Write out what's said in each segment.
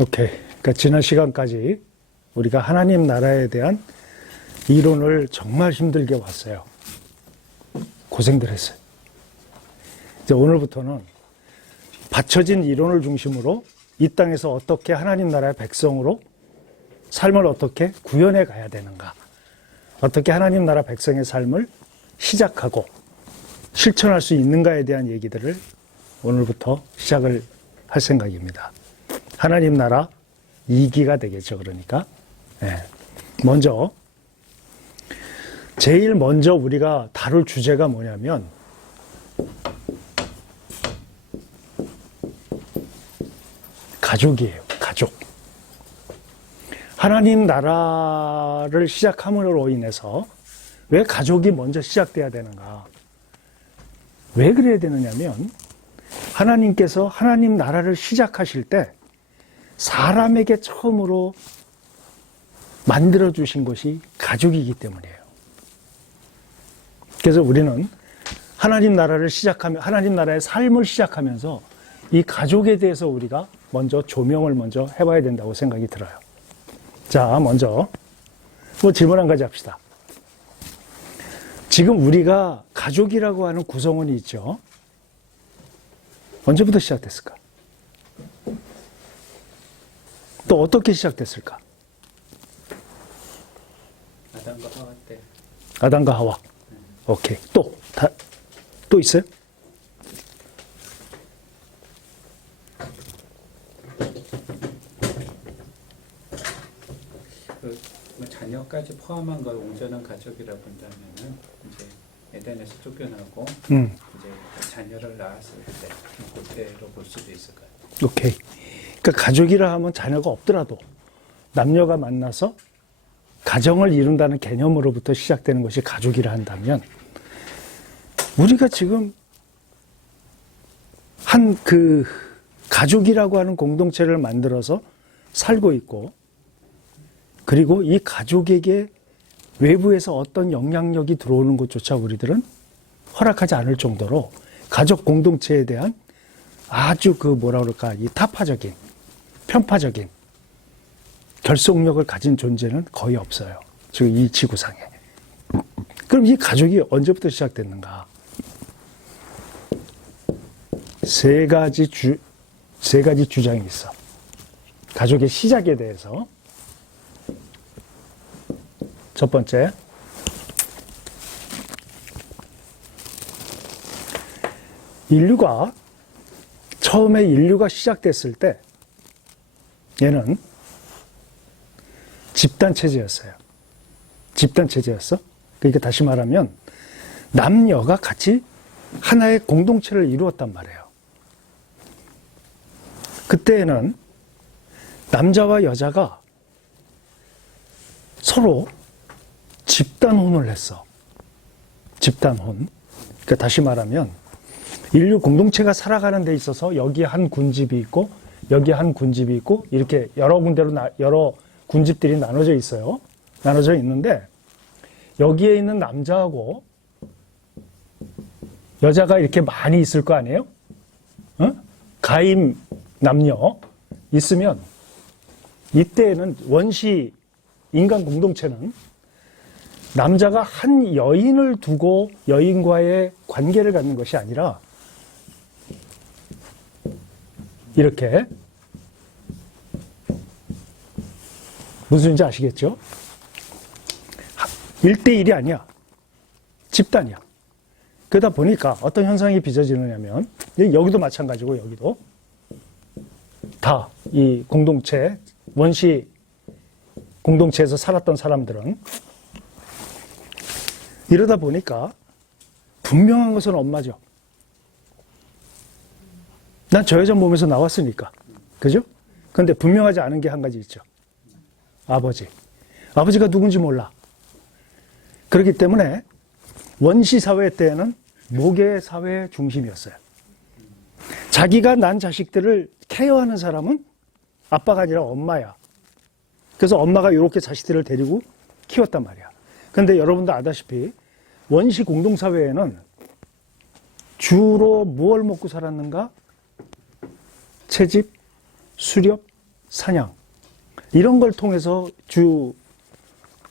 오케이. 그러니까 지난 시간까지 우리가 하나님 나라에 대한 이론을 정말 힘들게 왔어요. 고생들 했어요. 이제 오늘부터는 받쳐진 이론을 중심으로 이 땅에서 어떻게 하나님 나라의 백성으로 삶을 어떻게 구현해 가야 되는가, 어떻게 하나님 나라 백성의 삶을 시작하고 실천할 수 있는가에 대한 얘기들을 오늘부터 시작을 할 생각입니다. 하나님 나라 2기가 되겠죠. 그러니까 먼저 제일 먼저 우리가 다룰 주제가 뭐냐면 가족이에요. 가족. 하나님 나라를 시작함으로 인해서 왜 가족이 먼저 시작돼야 되는가? 왜 그래야 되느냐면 하나님께서 하나님 나라를 시작하실 때 사람에게 처음으로 만들어주신 것이 가족이기 때문이에요. 그래서 우리는 하나님 나라를 시작하면, 하나님 나라의 삶을 시작하면서 이 가족에 대해서 우리가 먼저 조명을 먼저 해봐야 된다고 생각이 들어요. 자, 먼저 질문 한 가지 합시다. 지금 우리가 가족이라고 하는 구성원이 있죠. 언제부터 시작됐을까? 또 어떻게 시작됐을까? 아담과 하와 때. 아담과 하와. 오케이. 또 있어요? 자녀까지 포함한 걸 온전한 가족이라 본다면은 이제 에덴에서 쫓겨나고 이제 자녀를 낳았을 때 그때로 볼 수도 있을 거예요. 오케이. 그러니까 가족이라 하면 자녀가 없더라도 남녀가 만나서 가정을 이룬다는 개념으로부터 시작되는 것이 가족이라 한다면 우리가 지금 가족이라고 하는 공동체를 만들어서 살고 있고, 그리고 이 가족에게 외부에서 어떤 영향력이 들어오는 것조차 우리들은 허락하지 않을 정도로 가족 공동체에 대한 아주 이 타파적인, 편파적인 결속력을 가진 존재는 거의 없어요. 지금 이 지구상에. 그럼 이 가족이 언제부터 시작됐는가? 세 가지 주장이 있어. 가족의 시작에 대해서. 첫 번째, 처음에 인류가 시작됐을 때 얘는 집단체제였어요. 집단체제였어. 그러니까 다시 말하면 남녀가 같이 하나의 공동체를 이루었단 말이에요. 그때에는 남자와 여자가 서로 집단혼을 했어. 집단혼. 그러니까 다시 말하면 인류 공동체가 살아가는 데 있어서 여기에 한 군집이 있고 여기에 한 군집이 있고 이렇게 여러 군데로 여러 군집들이 나눠져 있어요. 나눠져 있는데 여기에 있는 남자하고 여자가 이렇게 많이 있을 거 아니에요? 가임 남녀 있으면 이때에는 원시 인간 공동체는 남자가 한 여인을 두고 여인과의 관계를 갖는 것이 아니라 이렇게, 무슨 소리인지 아시겠죠? 1대1이 아니야. 집단이야. 그러다 보니까 어떤 현상이 빚어지느냐면, 여기도 마찬가지고, 여기도. 다 이 공동체, 원시 공동체에서 살았던 사람들은 이러다 보니까 분명한 것은 엄마죠. 난 저 여자 몸에서 나왔으니까. 그죠? 그런데 분명하지 않은 게 한 가지 있죠. 아버지. 아버지가 누군지 몰라. 그렇기 때문에 원시 사회 때에는 모계 사회의 중심이었어요. 자기가 난 자식들을 케어하는 사람은 아빠가 아니라 엄마야. 그래서 엄마가 이렇게 자식들을 데리고 키웠단 말이야. 그런데 여러분도 아다시피 원시 공동사회에는 주로 무엇을 먹고 살았는가? 채집, 수렵, 사냥 이런 걸 통해서 주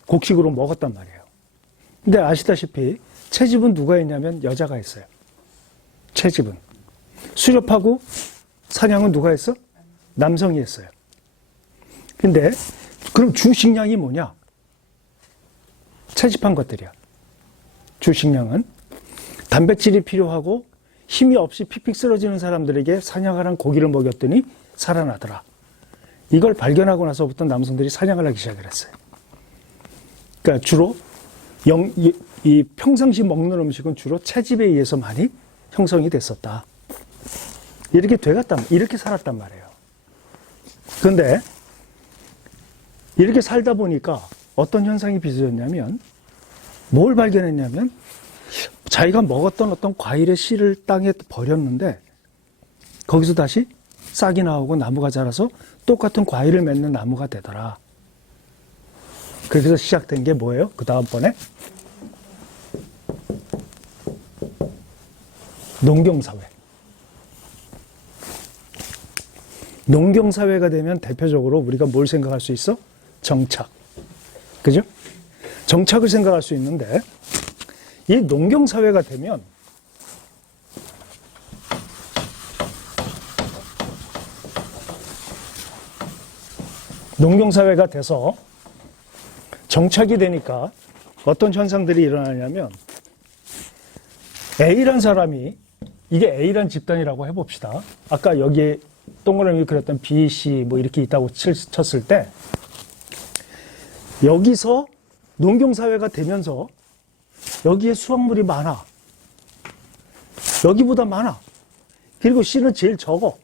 곡식으로 먹었단 말이에요. 근데 아시다시피 채집은 누가 했냐면 여자가 했어요. 채집은. 수렵하고 사냥은 누가 했어? 남성이 했어요. 근데 그럼 주 식량이 뭐냐? 채집한 것들이야. 주 식량은 단백질이 필요하고 힘이 없이 픽픽 쓰러지는 사람들에게 사냥을 한 고기를 먹였더니 살아나더라. 이걸 발견하고 나서부터 남성들이 사냥을 하기 시작을 했어요. 그러니까 주로 이 평상시 먹는 음식은 주로 채집에 의해서 많이 형성이 됐었다. 이렇게 이렇게 살았단 말이에요. 그런데 이렇게 살다 보니까 어떤 현상이 빚어졌냐면 뭘 발견했냐면 자기가 먹었던 어떤 과일의 씨를 땅에 버렸는데 거기서 다시 싹이 나오고 나무가 자라서 똑같은 과일을 맺는 나무가 되더라. 그래서 시작된 게 뭐예요? 그 다음번에 농경사회. 농경사회가 되면 대표적으로 우리가 뭘 생각할 수 있어? 정착. 그죠? 정착을 생각할 수 있는데 이 농경사회가 되면 농경사회가 돼서 정착이 되니까 어떤 현상들이 일어나냐면 A란 사람이 이게 A란 집단이라고 해봅시다. 아까 여기에 동그라미 그렸던 B, C 뭐 이렇게 있다고 쳤을 때 여기서 농경사회가 되면서 여기에 수확물이 많아. 여기보다 많아. 그리고 C는 제일 적어.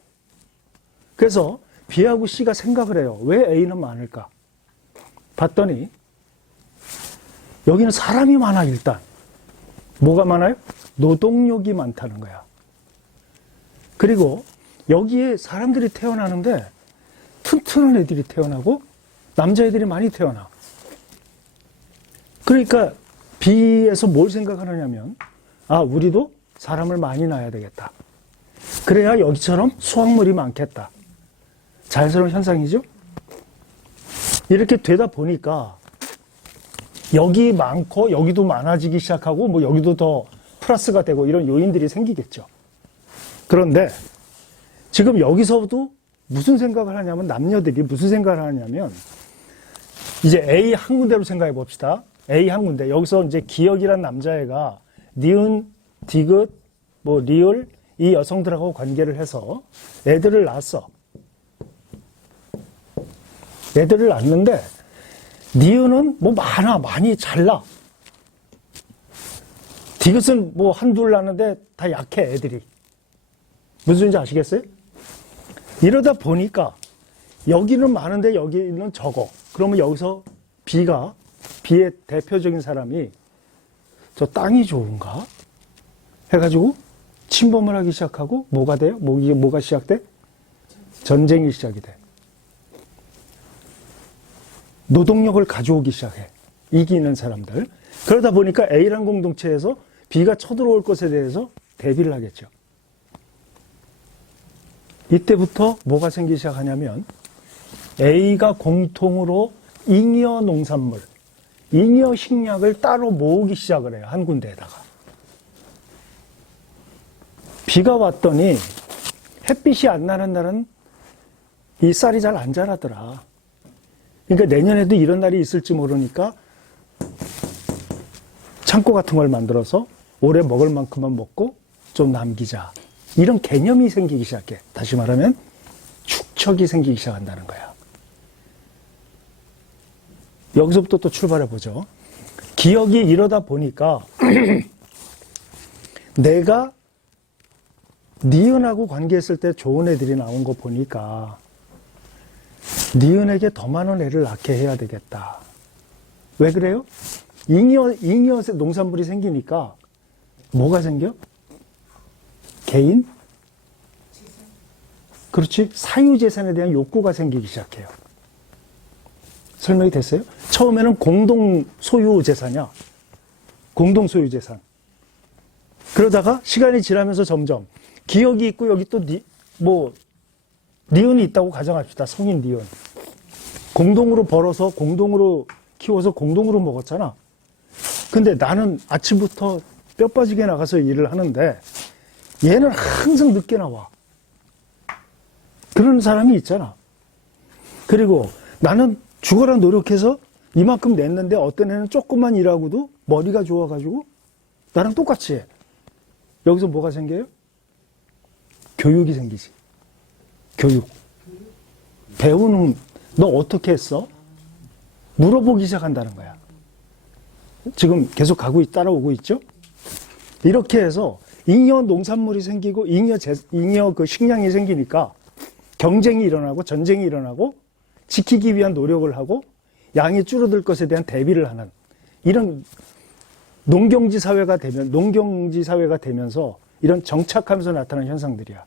그래서 B하고 C가 생각을 해요. 왜 A는 많을까? 봤더니 여기는 사람이 많아 일단. 뭐가 많아요? 노동력이 많다는 거야. 그리고 여기에 사람들이 태어나는데 튼튼한 애들이 태어나고 남자애들이 많이 태어나. 그러니까 B에서 뭘 생각하느냐면 우리도 사람을 많이 낳아야 되겠다. 그래야 여기처럼 수확물이 많겠다. 자연스러운 현상이죠? 이렇게 되다 보니까 여기 많고 여기도 많아지기 시작하고 뭐 여기도 더 플러스가 되고 이런 요인들이 생기겠죠. 그런데 지금 여기서도 무슨 생각을 하냐면 남녀들이 무슨 생각을 하냐면 이제 A 한 군데로 생각해 봅시다. A 한 군데. 여기서 이제 기억이란 남자애가 니은, 디귿, 뭐 리을 이 여성들하고 관계를 해서 애들을 낳았어. 애들을 낳는데 니은은 뭐 많이 잘나. 디귿은 뭐 한둘 낳는데 다 약해 애들이. 무슨 소리인지 아시겠어요? 이러다 보니까 여기는 많은데 여기는 적어. 그러면 여기서 B의 대표적인 사람이 저 땅이 좋은가? 해가지고 침범을 하기 시작하고 뭐가 돼요? 뭐가 시작돼? 전쟁이 시작이 돼. 노동력을 가져오기 시작해. 이기는 사람들. 그러다 보니까 A란 공동체에서 B가 쳐들어올 것에 대해서 대비를 하겠죠. 이때부터 뭐가 생기기 시작하냐면 A가 공통으로 잉여 농산물, 잉여 식량을 따로 모으기 시작을 해요. 한 군데에다가. 비가 왔더니 햇빛이 안 나는 날은 이 쌀이 잘 안 자라더라. 그러니까 내년에도 이런 날이 있을지 모르니까 창고 같은 걸 만들어서 올해 먹을 만큼만 먹고 좀 남기자. 이런 개념이 생기기 시작해. 다시 말하면 축척이 생기기 시작한다는 거야. 여기서부터 또 출발해 보죠. 기억이 이러다 보니까 내가 니은하고 관계했을 때 좋은 애들이 나온 거 보니까 니은에게 더 많은 애를 낳게 해야 되겠다. 왜 그래요? 잉여 농산물이 생기니까 뭐가 생겨? 개인? 그렇지. 사유재산에 대한 욕구가 생기기 시작해요. 설명이 됐어요? 처음에는 공동 소유 재산이야. 공동 소유 재산. 그러다가 시간이 지나면서 점점 기억이 있고 여기 또 니은이 있다고 가정합시다. 성인 니은. 공동으로 벌어서 공동으로 키워서 공동으로 먹었잖아. 근데 나는 아침부터 뼈 빠지게 나가서 일을 하는데 얘는 항상 늦게 나와. 그런 사람이 있잖아. 그리고 나는 죽어라 노력해서 이만큼 냈는데 어떤 애는 조금만 일하고도 머리가 좋아가지고 나랑 똑같이 해. 여기서 뭐가 생겨요? 교육이 생기지. 교육. 배우는, 너 어떻게 했어? 물어보기 시작한다는 거야. 지금 계속 따라오고 있죠? 이렇게 해서 잉여 농산물이 생기고 잉여 그 식량이 생기니까 경쟁이 일어나고 전쟁이 일어나고 지키기 위한 노력을 하고 양이 줄어들 것에 대한 대비를 하는 이런 농경지 사회가 되면서 이런 정착하면서 나타나는 현상들이야.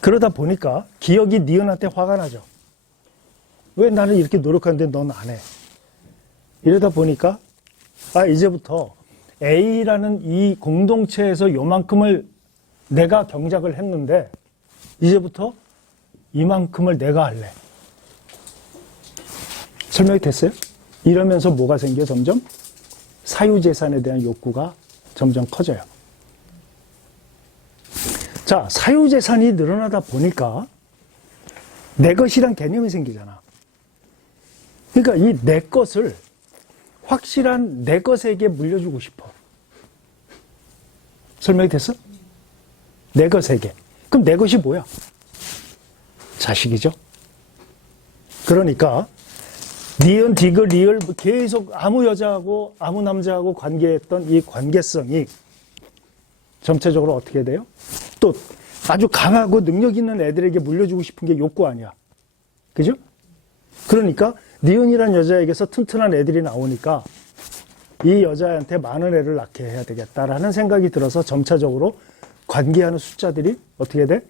그러다 보니까 기억이 니은한테 화가 나죠. 왜 나는 이렇게 노력하는데 넌 안 해? 이러다 보니까 이제부터 A라는 이 공동체에서 요만큼을 내가 경작을 했는데 이제부터 이만큼을 내가 할래. 설명이 됐어요? 이러면서 뭐가 생겨? 점점 사유재산에 대한 욕구가 점점 커져요. 자, 사유재산이 늘어나다 보니까 내 것이란 개념이 생기잖아. 그러니까 이 내 것을 확실한 내 것에게 물려주고 싶어. 설명이 됐어? 내 것에게. 그럼 내 것이 뭐야? 자식이죠. 그러니까 니은, 디귿, 리을 계속 아무 여자하고 아무 남자하고 관계했던 이 관계성이 전체적으로 어떻게 돼요? 또 아주 강하고 능력 있는 애들에게 물려주고 싶은 게 욕구 아니야. 그죠? 그러니까 니은이란 여자에게서 튼튼한 애들이 나오니까 이 여자한테 많은 애를 낳게 해야 되겠다라는 생각이 들어서 점차적으로 관계하는 숫자들이 어떻게 돼?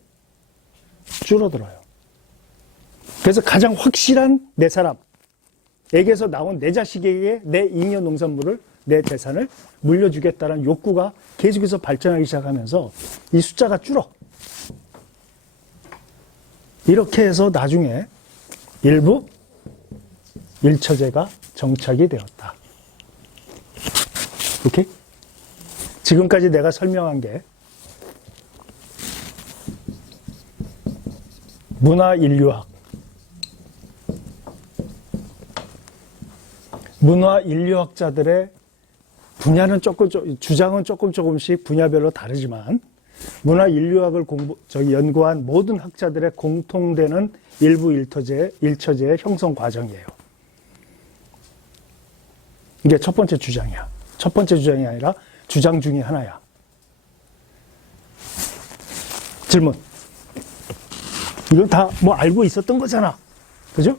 줄어들어요. 그래서 가장 확실한 내 사람에게서 나온 내 자식에게 내 잉여 농산물을, 내 재산을 물려주겠다는 욕구가 계속해서 발전하기 시작하면서 이 숫자가 줄어. 이렇게 해서 나중에 일부 일처제가 정착이 되었다. 오케이? 지금까지 내가 설명한 게 문화인류학, 문화인류학자들의 분야는 주장은 조금씩 분야별로 다르지만 문화인류학을 연구한 모든 학자들의 공통되는 일부 일처제의 형성 과정이에요. 이게 첫 번째 주장이야. 첫 번째 주장이 아니라 주장 중에 하나야. 질문. 이건 다 뭐 알고 있었던 거잖아. 그죠?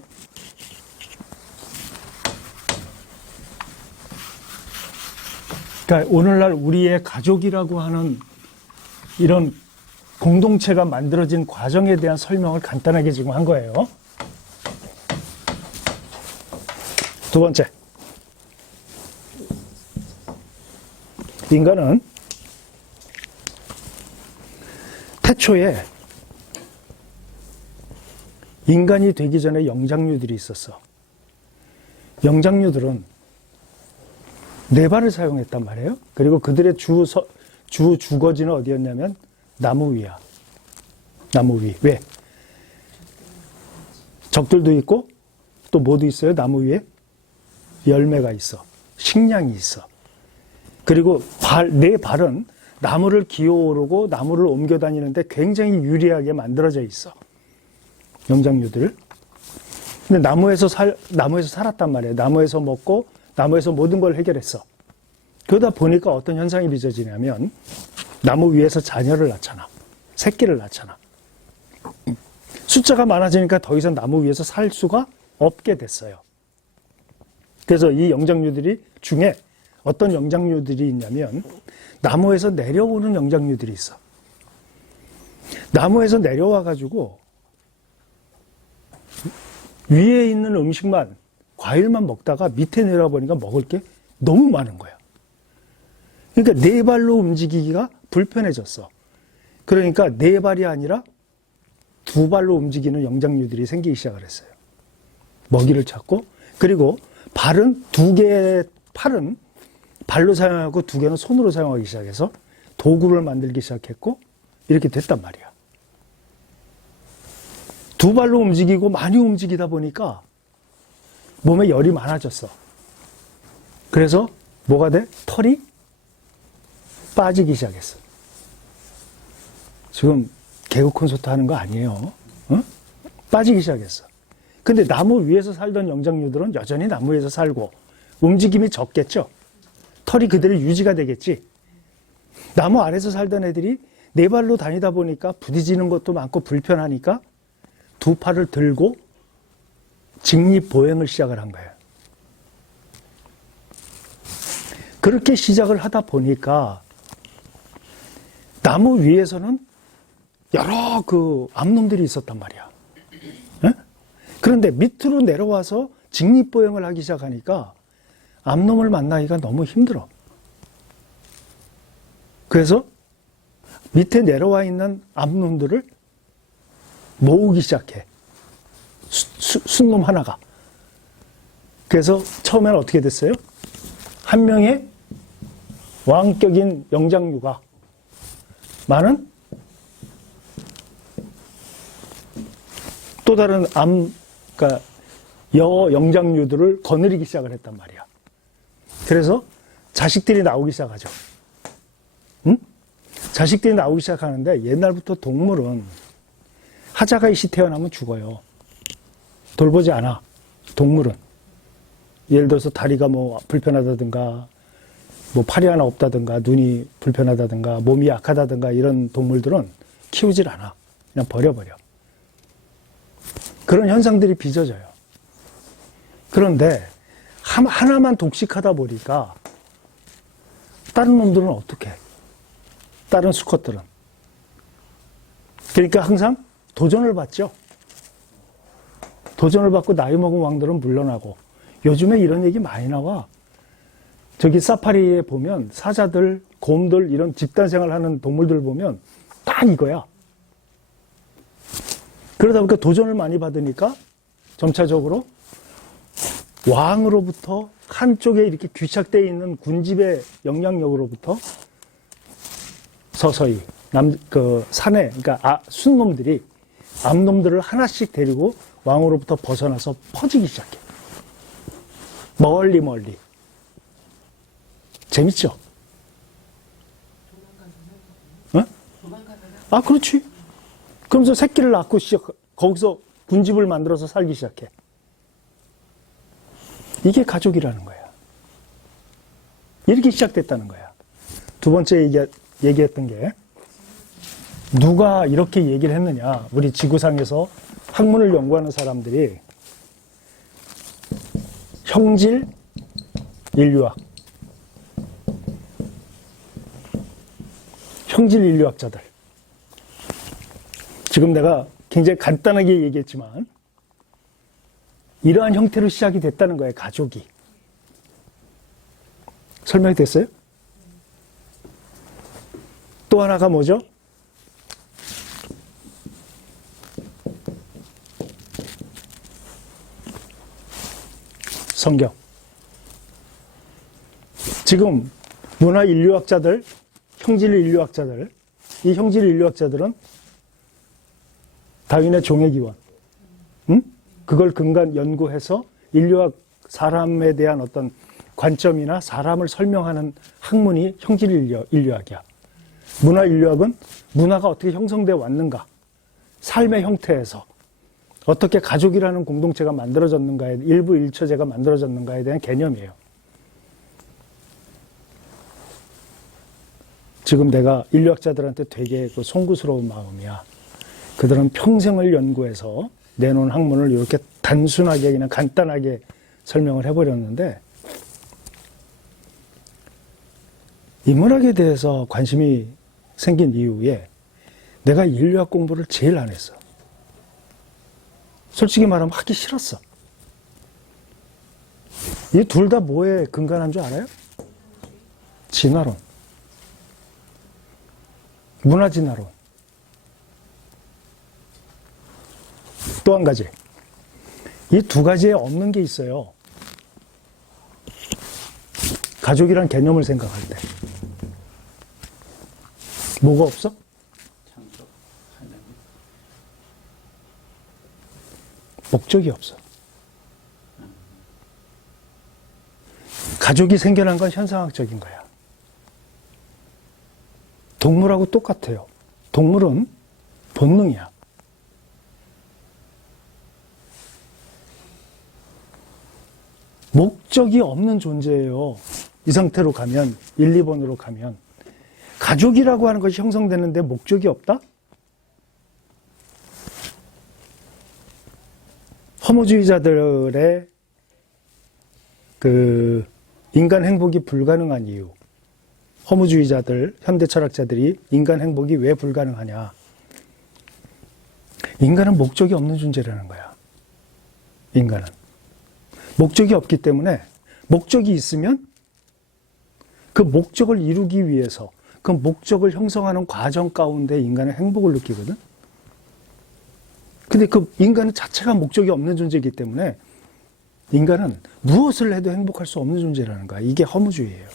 그러니까 오늘날 우리의 가족이라고 하는 이런 공동체가 만들어진 과정에 대한 설명을 간단하게 지금 한 거예요. 두 번째. 인간은 태초에 인간이 되기 전에 영장류들이 있었어. 영장류들은 네 발을 사용했단 말이에요. 그리고 그들의 주거지는 어디였냐면 나무 위야. 나무 위. 왜? 적들도 있고 또 뭐도 있어요? 나무 위에? 열매가 있어. 식량이 있어. 그리고 네 발은 나무를 기어오르고 나무를 옮겨 다니는데 굉장히 유리하게 만들어져 있어. 영장류들. 근데 나무에서 살았단 말이에요. 나무에서 먹고 나무에서 모든 걸 해결했어. 그러다 보니까 어떤 현상이 빚어지냐면 나무 위에서 자녀를 낳잖아. 새끼를 낳잖아. 숫자가 많아지니까 더 이상 나무 위에서 살 수가 없게 됐어요. 그래서 이 영장류들이 중에 어떤 영장류들이 있냐면 나무에서 내려오는 영장류들이 있어. 나무에서 내려와가지고 위에 있는 음식만, 과일만 먹다가 밑에 내려와 보니까 먹을 게 너무 많은 거야. 그러니까 네 발로 움직이기가 불편해졌어. 그러니까 네 발이 아니라 두 발로 움직이는 영장류들이 생기기 시작을 했어요. 먹이를 찾고, 그리고 발은 두 개의 팔은 발로 사용하고 두 개는 손으로 사용하기 시작해서 도구를 만들기 시작했고, 이렇게 됐단 말이야. 두 발로 움직이고 많이 움직이다 보니까 몸에 열이 많아졌어. 그래서 뭐가 돼? 털이 빠지기 시작했어. 지금 개그 콘서트 하는 거 아니에요. 어? 빠지기 시작했어. 근데 나무 위에서 살던 영장류들은 여전히 나무 위에서 살고 움직임이 적겠죠. 털이 그대로 유지가 되겠지. 나무 아래서 살던 애들이 네 발로 다니다 보니까 부딪히는 것도 많고 불편하니까 두 팔을 들고 직립보행을 시작을 한 거예요. 그렇게 시작을 하다 보니까 나무 위에서는 여러 그 암놈들이 있었단 말이야. 에? 그런데 밑으로 내려와서 직립보행을 하기 시작하니까 암놈을 만나기가 너무 힘들어. 그래서 밑에 내려와 있는 암놈들을 모으기 시작해. 순놈 하나가. 그래서 처음에는 어떻게 됐어요? 한 명의 왕격인 영장류가 많은 또 다른 그러니까 영장류들을 거느리기 시작을 했단 말이야. 그래서 자식들이 나오기 시작하죠. 응? 자식들이 나오기 시작하는데 옛날부터 동물은 하자가 이씨 태어나면 죽어요. 돌보지 않아. 동물은. 예를 들어서 다리가 뭐 불편하다든가 뭐 팔이 하나 없다든가 눈이 불편하다든가 몸이 약하다든가 이런 동물들은 키우질 않아. 그냥 버려버려. 그런 현상들이 빚어져요. 그런데 하나만 독식하다 보니까 다른 놈들은 어떻게 해? 다른 수컷들은. 그러니까 항상 도전을 받죠. 도전을 받고 나이 먹은 왕들은 물러나고. 요즘에 이런 얘기 많이 나와. 저기 사파리에 보면 사자들, 곰들 이런 집단 생활하는 동물들 보면 다 이거야. 그러다 보니까 도전을 많이 받으니까 점차적으로 왕으로부터 한쪽에 이렇게 귀착되어 있는 군집의 영향력으로부터 서서히 산에, 그러니까 순놈들이 암놈들을 하나씩 데리고 왕으로부터 벗어나서 퍼지기 시작해. 멀리 멀리. 재밌죠? 어? 그렇지. 그러면서 새끼를 낳고 거기서 군집을 만들어서 살기 시작해. 이게 가족이라는 거야. 이렇게 시작됐다는 거야. 두 번째 얘기했던 게 누가 이렇게 얘기를 했느냐. 우리 지구상에서 학문을 연구하는 사람들이 형질 인류학, 형질 인류학자들. 지금 내가 굉장히 간단하게 얘기했지만 이러한 형태로 시작이 됐다는 거예요. 가족이. 설명이 됐어요? 또 하나가 뭐죠? 성경. 지금 문화 인류학자들, 형질 인류학자들, 이 형질 인류학자들은 다윈의 종의 기원, 그걸 근간 연구해서 인류학, 사람에 대한 어떤 관점이나 사람을 설명하는 학문이 형질 인류학이야. 문화 인류학은 문화가 어떻게 형성되어 왔는가, 삶의 형태에서 어떻게 가족이라는 공동체가 만들어졌는가에, 일부 일처제가 만들어졌는가에 대한 개념이에요. 지금 내가 인류학자들한테 되게 송구스러운 마음이야. 그들은 평생을 연구해서 내놓은 학문을 이렇게 단순하게 그냥 간단하게 설명을 해버렸는데 인문학에 대해서 관심이 생긴 이후에 내가 인류학 공부를 제일 안 했어. 솔직히 말하면 하기 싫었어. 이 둘 다 뭐에 근간한 줄 알아요? 진화론. 문화진화론. 또 한 가지. 이 두 가지에 없는 게 있어요. 가족이란 개념을 생각할 때. 뭐가 없어? 창조 하나님. 목적이 없어. 가족이 생겨난 건 현상학적인 거야. 동물하고 똑같아요. 동물은 본능이야. 목적이 없는 존재예요. 이 상태로 가면, 1, 2번으로 가면. 가족이라고 하는 것이 형성되는데 목적이 없다? 허무주의자들의 인간 행복이 불가능한 이유. 허무주의자들, 현대 철학자들이 인간 행복이 왜 불가능하냐. 인간은 목적이 없는 존재라는 거야. 인간은. 목적이 없기 때문에 목적이 있으면 그 목적을 이루기 위해서 그 목적을 형성하는 과정 가운데 인간은 행복을 느끼거든. 근데 그 인간은 자체가 목적이 없는 존재이기 때문에 인간은 무엇을 해도 행복할 수 없는 존재라는 거야. 이게 허무주의예요.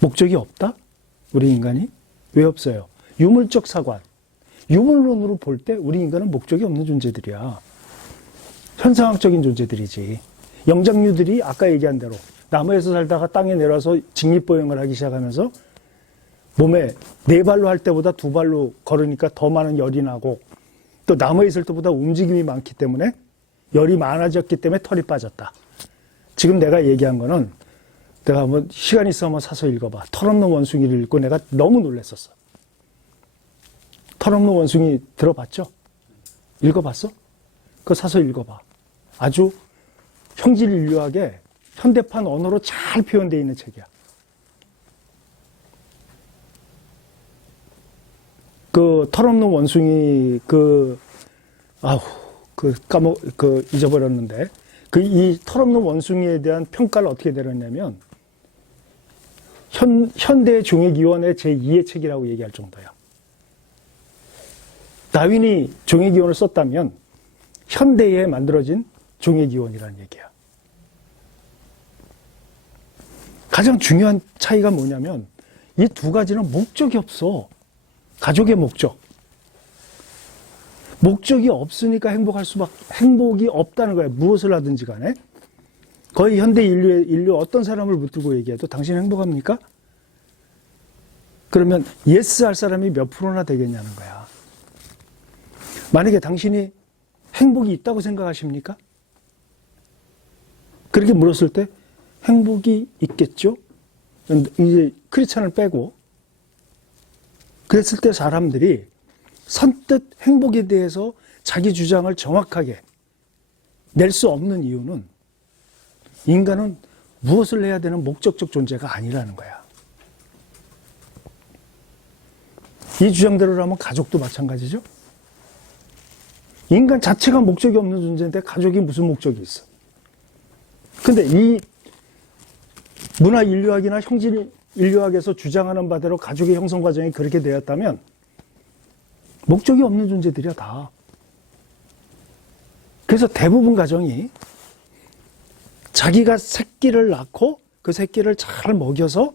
목적이 없다? 우리 인간이? 왜 없어요? 유물적 사관. 유물론으로 볼 때 우리 인간은 목적이 없는 존재들이야. 현상학적인 존재들이지. 영장류들이 아까 얘기한 대로 나무에서 살다가 땅에 내려와서 직립보행을 하기 시작하면서 몸에 네 발로 할 때보다 두 발로 걸으니까 더 많은 열이 나고 또 나무에 있을 때보다 움직임이 많기 때문에 열이 많아졌기 때문에 털이 빠졌다. 지금 내가 얘기한 거는 내가 한번 시간 있어 한번 사서 읽어봐. 털없는 원숭이를 읽고 내가 너무 놀랐었어. 털없는 원숭이 들어봤죠? 읽어봤어? 그거 사서 읽어봐. 아주 형질인류하게 현대판 언어로 잘 표현되어 있는 책이야. 그 털없는 원숭이 잊어버렸는데 이 털없는 원숭이에 대한 평가를 어떻게 내렸냐면 현대 종익이원의 제2의 책이라고 얘기할 정도야. 다윈이 종익이원을 썼다면 현대에 만들어진 종익이원이라는 얘기야. 가장 중요한 차이가 뭐냐면 이 두 가지는 목적이 없어. 가족의 목적. 목적이 없으니까 행복이 없다는 거야. 무엇을 하든지 간에. 거의 현대 인류 어떤 사람을 붙들고 얘기해도 당신 행복합니까? 그러면 예스 할 사람이 몇 프로나 되겠냐는 거야. 만약에 당신이 행복이 있다고 생각하십니까? 그렇게 물었을 때 행복이 있겠죠? 이제 크리스찬을 빼고 그랬을 때 사람들이 선뜻 행복에 대해서 자기 주장을 정확하게 낼 수 없는 이유는 인간은 무엇을 해야 되는 목적적 존재가 아니라는 거야. 이 주장대로라면 가족도 마찬가지죠. 인간 자체가 목적이 없는 존재인데 가족이 무슨 목적이 있어. 근데 이 문화 인류학이나 형질 인류학에서 주장하는 바대로 가족의 형성 과정이 그렇게 되었다면 목적이 없는 존재들이야 다. 그래서 대부분 가정이 자기가 새끼를 낳고 그 새끼를 잘 먹여서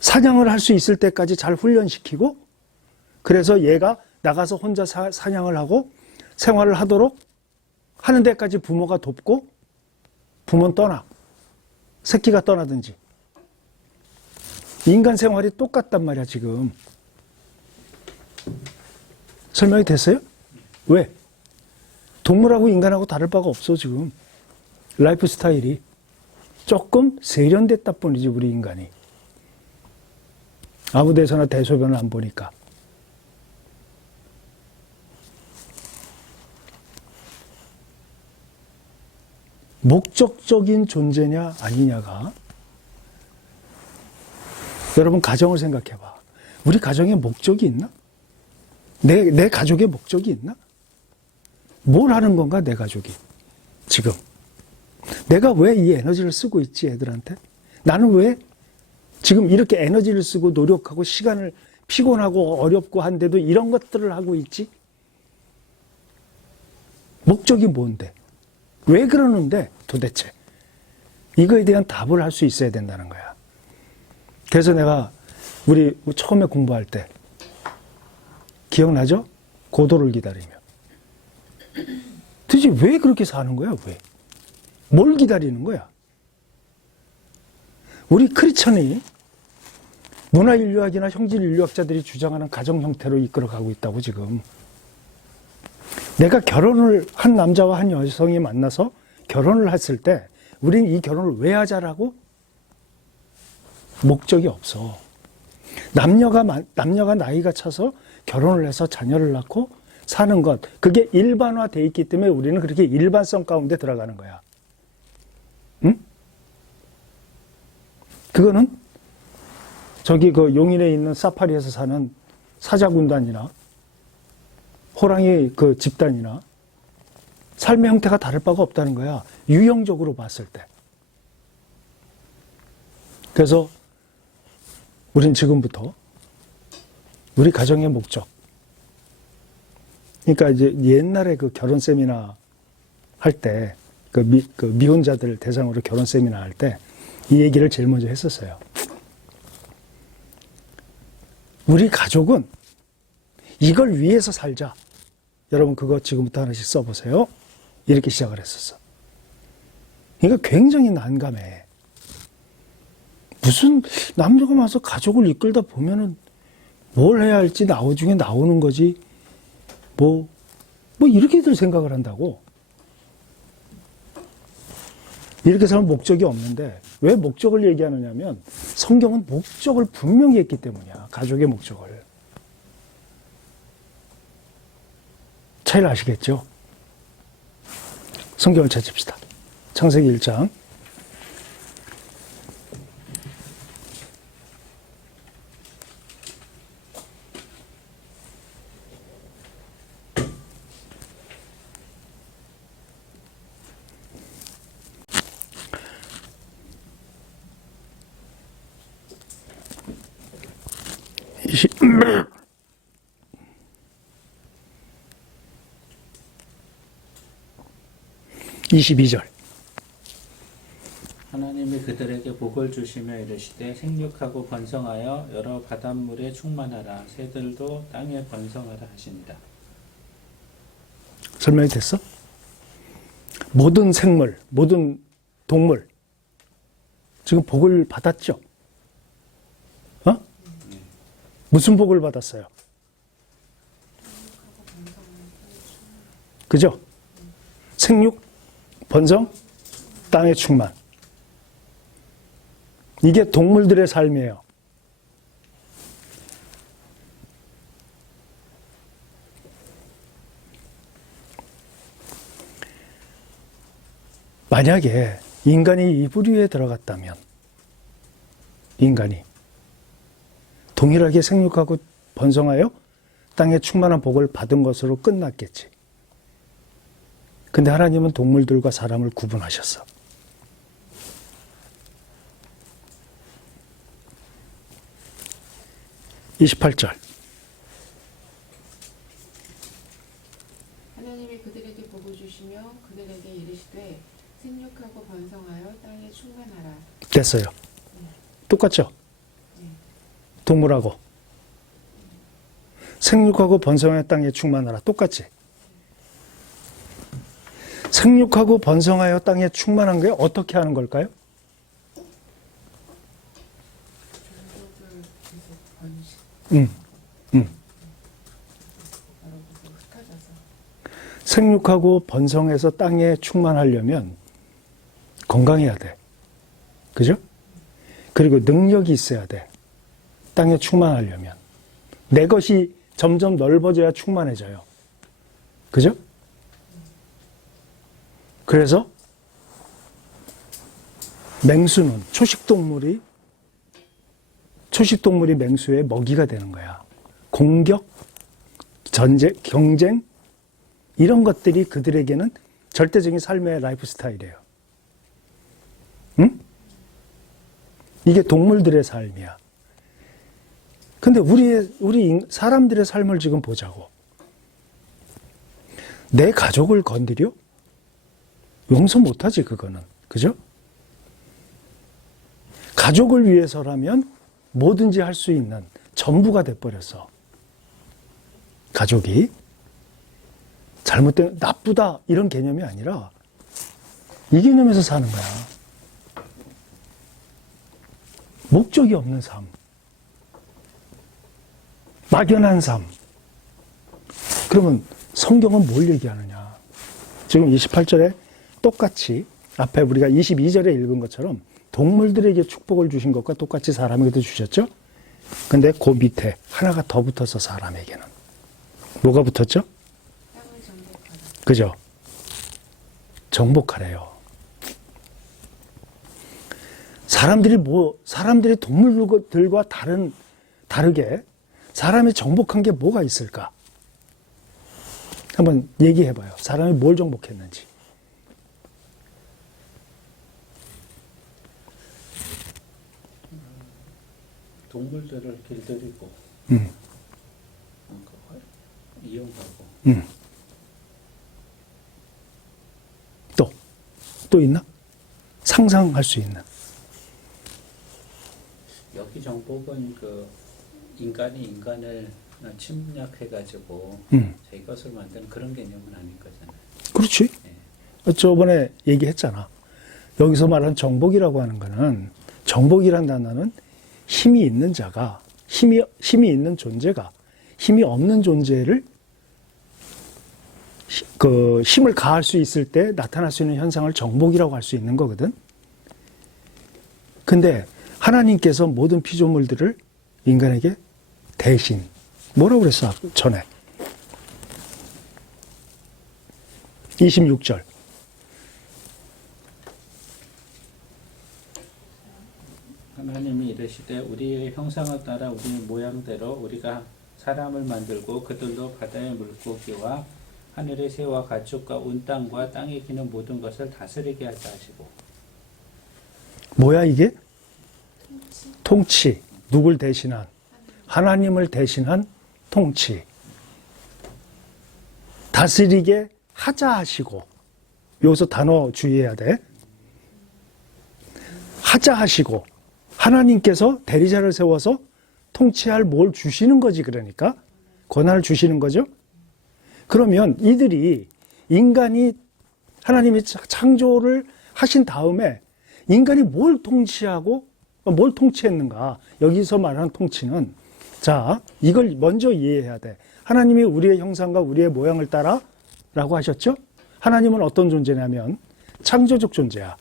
사냥을 할 수 있을 때까지 잘 훈련시키고 그래서 얘가 나가서 혼자 사냥을 하고 생활을 하도록 하는 데까지 부모가 돕고 부모는 떠나. 새끼가 떠나든지. 인간 생활이 똑같단 말이야 지금. 설명이 됐어요? 왜? 동물하고 인간하고 다를 바가 없어 지금. 라이프 스타일이 조금 세련됐다 뿐이지 우리 인간이. 아무 데서나 대소변을 안 보니까. 목적적인 존재냐 아니냐가 여러분 가정을 생각해봐. 우리 가정에 목적이 있나? 내 가족의 목적이 있나? 뭘 하는 건가 내 가족이 지금. 내가 왜 이 에너지를 쓰고 있지 애들한테? 나는 왜 지금 이렇게 에너지를 쓰고 노력하고 시간을 피곤하고 어렵고 한데도 이런 것들을 하고 있지? 목적이 뭔데? 왜 그러는데 도대체? 이거에 대한 답을 할 수 있어야 된다는 거야. 그래서 내가 우리 처음에 공부할 때 기억나죠? 고도를 기다리며. 도대체 왜 그렇게 사는 거야? 왜? 뭘 기다리는 거야? 우리 크리스천이 문화인류학이나 형질인류학자들이 주장하는 가정 형태로 이끌어가고 있다고 지금. 내가 결혼을 한 남자와 한 여성이 만나서 결혼을 했을 때 우리는 이 결혼을 왜 하자라고? 목적이 없어. 남녀가 나이가 차서 결혼을 해서 자녀를 낳고 사는 것, 그게 일반화되어 있기 때문에 우리는 그렇게 일반성 가운데 들어가는 거야. 응? 그거는 저기 그 용인에 있는 사파리에서 사는 사자군단이나 호랑이 그 집단이나 삶의 형태가 다를 바가 없다는 거야. 유형적으로 봤을 때. 그래서 우린 지금부터 우리 가정의 목적. 그러니까 이제 옛날에 그 결혼 세미나 할 때, 그 미혼자들 대상으로 결혼 세미나 할 때 이 얘기를 제일 먼저 했었어요. 우리 가족은 이걸 위해서 살자. 여러분 그거 지금부터 하나씩 써보세요. 이렇게 시작을 했었어. 그러니까 굉장히 난감해. 무슨 남자가 와서 가족을 이끌다 보면은 뭘 해야 할지 나중에 나오는 거지. 뭐 이렇게들 생각을 한다고. 이렇게 살면 목적이 없는데 왜 목적을 얘기하느냐면 성경은 목적을 분명히 했기 때문이야. 가족의 목적을. 차이를 아시겠죠? 성경을 찾읍시다. 창세기 1장. (22절) 하나님이 그들에게 복을 주시며 이르시되 생육하고 번성하여 여러 바닷물에 충만하라. 새들도 땅에 번성하라 하시니라. 설명이 됐어? 모든 생물, 모든 동물 지금 복을 받았죠? 어? 무슨 복을 받았어요? 그죠? 생육, 번성, 땅의 충만. 이게 동물들의 삶이에요. 만약에 인간이 이 부류에 들어갔다면 인간이 동일하게 생육하고 번성하여 땅에 충만한 복을 받은 것으로 끝났겠지. 근데 하나님은 동물들과 사람을 구분하셨어. (28절) 하나님이 그들에게 복을 주시며 그들에게 이르시되 생육하고 번성하여 땅에 충만하라. 됐어요. 똑같죠? 동물하고 생육하고 번성하여 땅에 충만하라. 똑같지? 생육하고 번성하여 땅에 충만한 게 어떻게 하는 걸까요? 종족을 계속 번식. 흩어져서. 생육하고 번성해서 땅에 충만하려면 건강해야 돼. 그죠? 그리고 능력이 있어야 돼. 땅에 충만하려면. 내 것이 점점 넓어져야 충만해져요. 그죠? 그래서 맹수는 초식동물이 맹수의 먹이가 되는 거야. 공격, 전쟁, 경쟁 이런 것들이 그들에게는 절대적인 삶의 라이프 스타일이에요. 응? 이게 동물들의 삶이야. 근데 우리 사람들의 삶을 지금 보자고. 내 가족을 건드려? 용서 못하지, 그거는. 그죠? 가족을 위해서라면 뭐든지 할 수 있는 전부가 돼버렸어. 가족이. 잘못된, 나쁘다, 이런 개념이 아니라 이 개념에서 사는 거야. 목적이 없는 삶. 막연한 삶. 그러면 성경은 뭘 얘기하느냐? 지금 28절에 똑같이 앞에 우리가 22절에 읽은 것처럼 동물들에게 축복을 주신 것과 똑같이 사람에게도 주셨죠? 근데 그 밑에 하나가 더 붙어서 사람에게는. 뭐가 붙었죠? 땅을 정복하라. 그죠? 정복하래요. 사람들이 동물들과 다르게 사람이 정복한 게 뭐가 있을까? 한번 얘기해봐요. 사람이 뭘 정복했는지. 동물들을 길들이고 음. 이용하고 또 있나? 상상할 수 있는. 여기 정복은 그 인간이 인간을 침략해가지고 자기 것을 만드는 그런 개념은 아닐 거잖아요. 그렇지. 예. 저번에 얘기했잖아. 여기서 말하는 정복이라고 하는 거는, 정복이란 단어는 힘이 있는 자가, 힘이 있는 존재가 힘이 없는 존재를 그 힘을 가할 수 있을 때 나타날 수 있는 현상을 정복이라고 할 수 있는 거거든. 근데 하나님께서 모든 피조물들을 인간에게 대신 뭐라고 그랬어? 전에 26절 하나님이 이르시되 우리의 형상을 따라 우리의 모양대로 우리가 사람을 만들고 그들로 바다의 물고기와 하늘의 새와 가축과 온 땅과 땅에 기는 모든 것을 다스리게 하자 하시고. 뭐야 이게? 통치. 누굴 대신한? 하나님을 대신한 통치. 다스리게 하자 하시고. 여기서 단어 주의해야 돼. 하자 하시고. 하나님께서 대리자를 세워서 통치할 뭘 주시는 거지, 그러니까. 권한을 주시는 거죠. 그러면 이들이 인간이 하나님이 창조를 하신 다음에 인간이 뭘 통치하고 뭘 통치했는가? 여기서 말하는 통치는, 자, 이걸 먼저 이해해야 돼. 하나님이 우리의 형상과 우리의 모양을 따라 라고 하셨죠? 하나님은 어떤 존재냐면 창조적 존재야.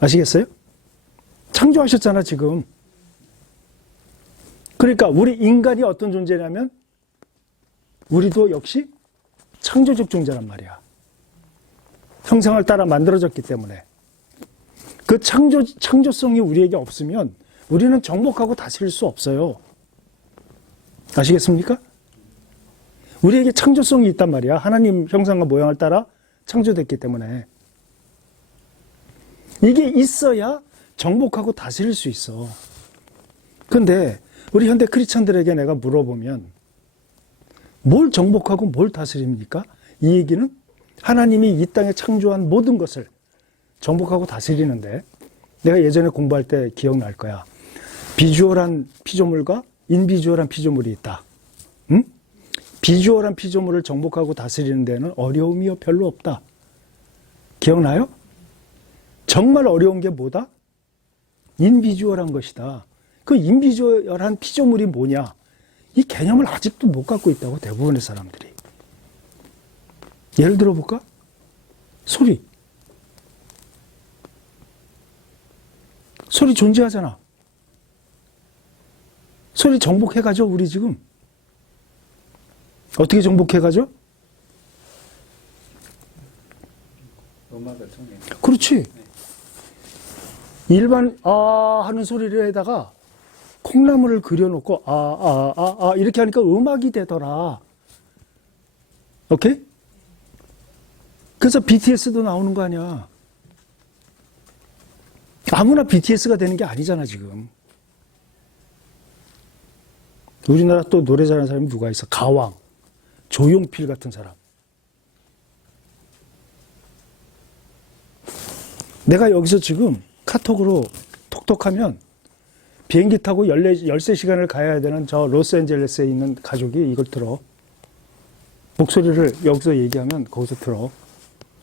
아시겠어요? 창조하셨잖아, 지금. 그러니까 우리 인간이 어떤 존재냐면 우리도 역시 창조적 존재란 말이야. 형상을 따라 만들어졌기 때문에. 그 창조성이 우리에게 없으면 우리는 정복하고 다스릴 수 없어요. 아시겠습니까? 우리에게 창조성이 있단 말이야. 하나님 형상과 모양을 따라 창조됐기 때문에. 이게 있어야 정복하고 다스릴 수 있어. 근데 우리 현대 크리스천들에게 내가 물어보면 뭘 정복하고 뭘 다스립니까? 이 얘기는 하나님이 이 땅에 창조한 모든 것을 정복하고 다스리는데, 내가 예전에 공부할 때 기억날 거야. 비주얼한 피조물과 인비주얼한 피조물이 있다. 응? 비주얼한 피조물을 정복하고 다스리는 데는 어려움이 별로 없다. 기억나요? 정말 어려운 게 뭐다? 인비주얼한 것이다. 그 인비주얼한 피조물이 뭐냐? 이 개념을 아직도 못 갖고 있다고, 대부분의 사람들이. 예를 들어볼까? 소리. 소리 존재하잖아. 소리 정복해가죠, 우리 지금. 어떻게 정복해가죠? 음악을 통해. 그렇지. 일반 하는 소리에다가 콩나물을 그려놓고 이렇게 하니까 음악이 되더라. 오케이? 그래서 BTS도 나오는 거 아니야. 아무나 BTS가 되는 게 아니잖아, 지금. 우리나라 또 노래 잘하는 사람이 누가 있어? 가왕, 조용필 같은 사람. 내가 여기서 지금 카톡으로 톡톡하면 비행기 타고 13시간을 가야 되는 저 로스앤젤레스에 있는 가족이 이걸 들어. 목소리를 여기서 얘기하면 거기서 들어.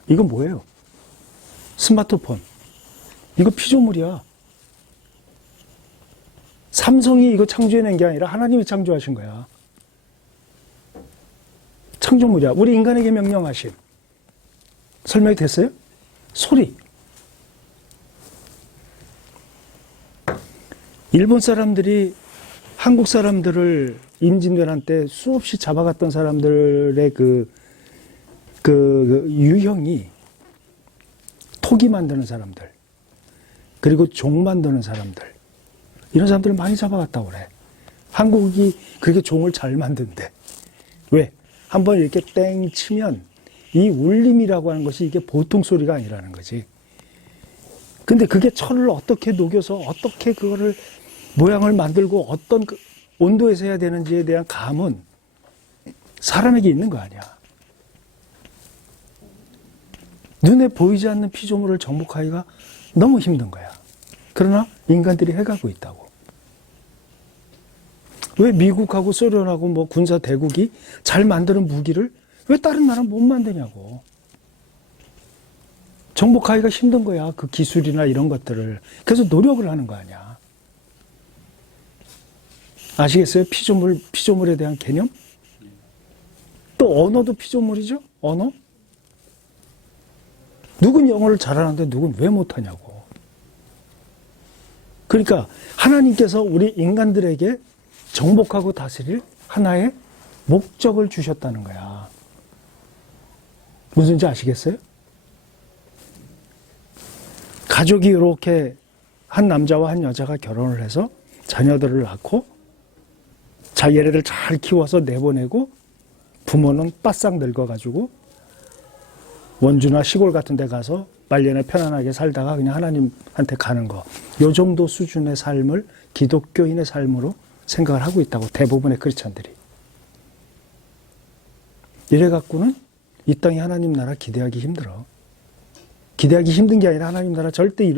이건 뭐예요? 스마트폰. 이거 피조물이야. 삼성이 이거 창조해낸 게 아니라 하나님이 창조하신 거야. 창조물이야. 우리 인간에게 명령하신. 설명이 됐어요? 소리. 일본 사람들이 한국 사람들을 임진왜란 때 수없이 잡아갔던 사람들의 그 유형이 토기 만드는 사람들, 그리고 종 만드는 사람들, 이런 사람들을 많이 잡아갔다고 그래. 한국이 그렇게 종을 잘 만든대. 왜? 한번 이렇게 땡 치면 이 울림이라고 하는 것이 이게 보통 소리가 아니라는 거지. 근데 그게 철을 어떻게 녹여서 어떻게 그거를 모양을 만들고 어떤 그 온도에서 해야 되는지에 대한 감은 사람에게 있는 거 아니야. 눈에 보이지 않는 피조물을 정복하기가 너무 힘든 거야. 그러나 인간들이 해가고 있다고. 왜 미국하고 소련하고 뭐 군사 대국이 잘 만드는 무기를 왜 다른 나라는 못 만드냐고. 정복하기가 힘든 거야. 그 기술이나 이런 것들을. 그래서 노력을 하는 거 아니야. 아시겠어요? 피조물에 대한 개념? 또 언어도 피조물이죠? 언어? 누군 영어를 잘하는데 누군 왜 못하냐고. 그러니까 하나님께서 우리 인간들에게 정복하고 다스릴 하나의 목적을 주셨다는 거야. 무슨지 아시겠어요? 가족이 이렇게 한 남자와 한 여자가 결혼을 해서 자녀들을 낳고 얘네들 잘 키워서 내보내고 부모는 바싹 늙어가지고 원주나 시골 같은 데 가서 말년에 편안하게 살다가 그냥 하나님한테 가는 거. 요 정도 수준의 삶을 기독교인의 삶으로 생각을 하고 있다고, 대부분의 크리스찬들이. 이래갖고는 이 땅에 하나님 나라 기대하기 힘들어. 기대하기 힘든 게 아니라 하나님 나라 절대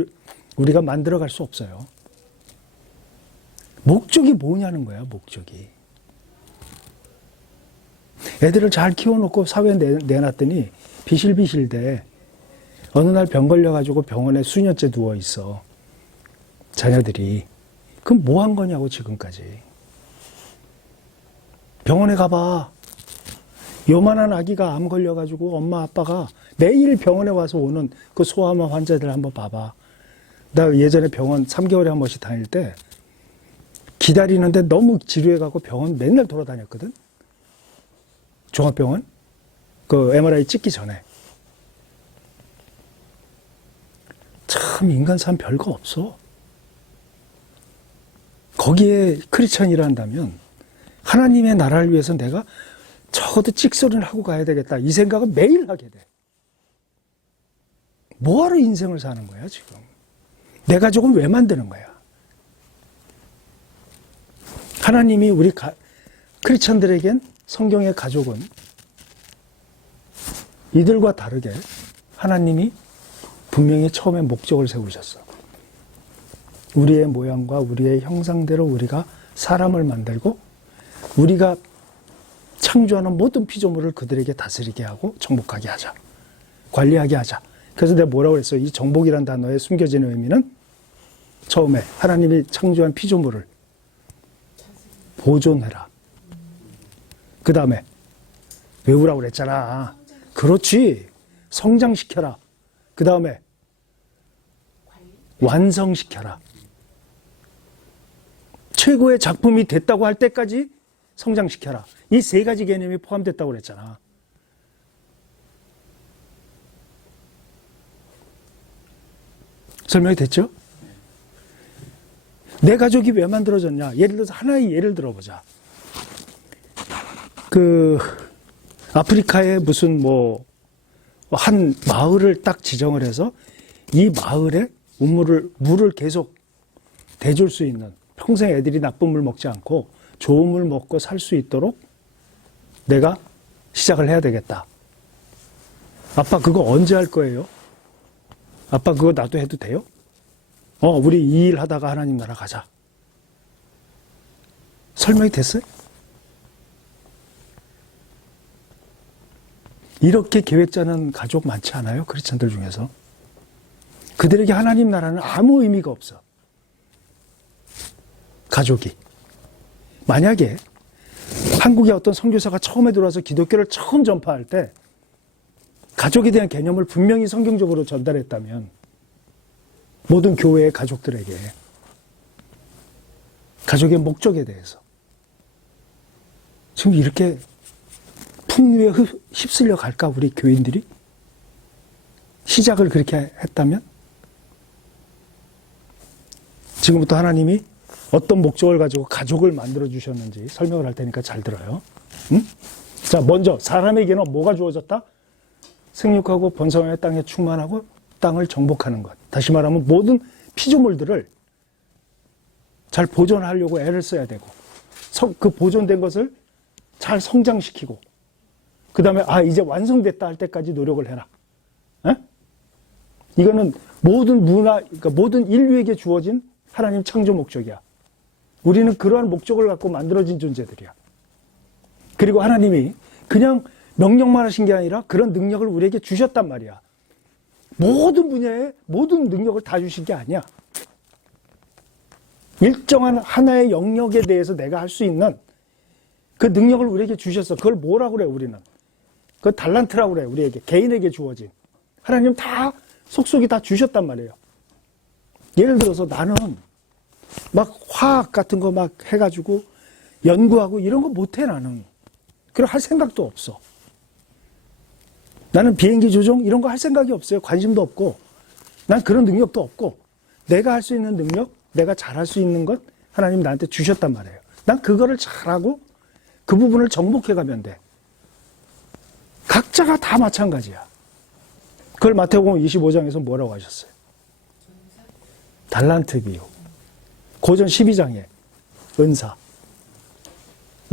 우리가 만들어갈 수 없어요. 목적이 뭐냐는 거야, 목적이. 애들을 잘 키워놓고 사회에 내놨더니 비실비실대 어느 날 병 걸려가지고 병원에 수년째 누워있어. 자녀들이. 그럼 뭐 한 거냐고, 지금까지. 병원에 가봐. 요만한 아기가 암 걸려가지고 엄마 아빠가 매일 병원에 와서 오는 그 소아암 환자들 한번 봐봐. 나 예전에 병원 3개월에 한 번씩 다닐 때 기다리는데 너무 지루해갖고 병원 맨날 돌아다녔거든. 종합병원. 그 MRI 찍기 전에. 참 인간 삶 별거 없어. 거기에 크리스천이라 한다면 하나님의 나라를 위해서 내가 적어도 찍소리를 하고 가야 되겠다. 이 생각을 매일 하게 돼. 뭐하러 인생을 사는 거야, 지금? 내 가족은 왜 만드는 거야? 하나님이 우리 크리스천들에겐 성경의 가족은 이들과 다르게 하나님이 분명히 처음에 목적을 세우셨어. 우리의 모양과 우리의 형상대로 우리가 사람을 만들고 우리가 창조하는 모든 피조물을 그들에게 다스리게 하고 정복하게 하자. 관리하게 하자. 그래서 내가 뭐라고 했어요? 이 정복이라는 단어에 숨겨진 의미는 처음에 하나님이 창조한 피조물을 보존해라. 그 다음에 외우라고 그랬잖아. 그렇지. 성장시켜라. 그 다음에 완성시켜라. 최고의 작품이 됐다고 할 때까지 성장시켜라. 이 세 가지 개념이 포함됐다고 그랬잖아. 설명이 됐죠? 내 가족이 왜 만들어졌냐? 예를 들어서 하나의 예를 들어보자. 아프리카에 무슨 한 마을을 딱 지정을 해서 이 마을에 물을 계속 대줄 수 있는, 평생 애들이 나쁜 물 먹지 않고 좋음을 먹고 살 수 있도록 내가 시작을 해야 되겠다. 아빠 그거 언제 할 거예요? 아빠 그거 나도 해도 돼요? 우리 이 일 하다가 하나님 나라 가자. 설명이 됐어요? 이렇게 계획 짜는 가족 많지 않아요? 크리스찬들 중에서. 그들에게 하나님 나라는 아무 의미가 없어. 가족이. 만약에 한국의 어떤 선교사가 처음에 들어와서 기독교를 처음 전파할 때 가족에 대한 개념을 분명히 성경적으로 전달했다면 모든 교회의 가족들에게 가족의 목적에 대해서 지금 이렇게 풍류에 휩쓸려 갈까 우리 교인들이? 시작을 그렇게 했다면? 지금부터 하나님이 어떤 목적을 가지고 가족을 만들어 주셨는지 설명을 할 테니까 잘 들어요. 응? 자, 먼저 사람에게는 뭐가 주어졌다? 생육하고 번성하여 땅에 충만하고 땅을 정복하는 것. 다시 말하면 모든 피조물들을 잘 보존하려고 애를 써야 되고 그 보존된 것을 잘 성장시키고 그 다음에 이제 완성됐다 할 때까지 노력을 해라. 에? 이거는 모든 그러니까 모든 인류에게 주어진 하나님 창조 목적이야. 우리는 그러한 목적을 갖고 만들어진 존재들이야. 그리고 하나님이 그냥 명령만 하신 게 아니라 그런 능력을 우리에게 주셨단 말이야. 모든 분야에 모든 능력을 다 주신 게 아니야. 일정한 하나의 영역에 대해서 내가 할 수 있는 그 능력을 우리에게 주셨어. 그걸 뭐라고 그래 우리는. 그 달란트라고 그래 우리에게. 개인에게 주어진. 하나님 다 속속이 다 주셨단 말이에요. 예를 들어서 나는 막 화학 같은 거 막 해가지고 연구하고 이런 거 못해 나는. 그걸 할 생각도 없어. 나는 비행기 조종 이런 거 할 생각이 없어요. 관심도 없고. 난 그런 능력도 없고. 내가 할 수 있는 능력, 내가 잘할 수 있는 것 하나님 나한테 주셨단 말이에요. 난 그거를 잘하고 그 부분을 정복해가면 돼. 각자가 다 마찬가지야. 그걸 마태복음 25장에서 뭐라고 하셨어요? 달란트 비유. 고전 12장에 은사.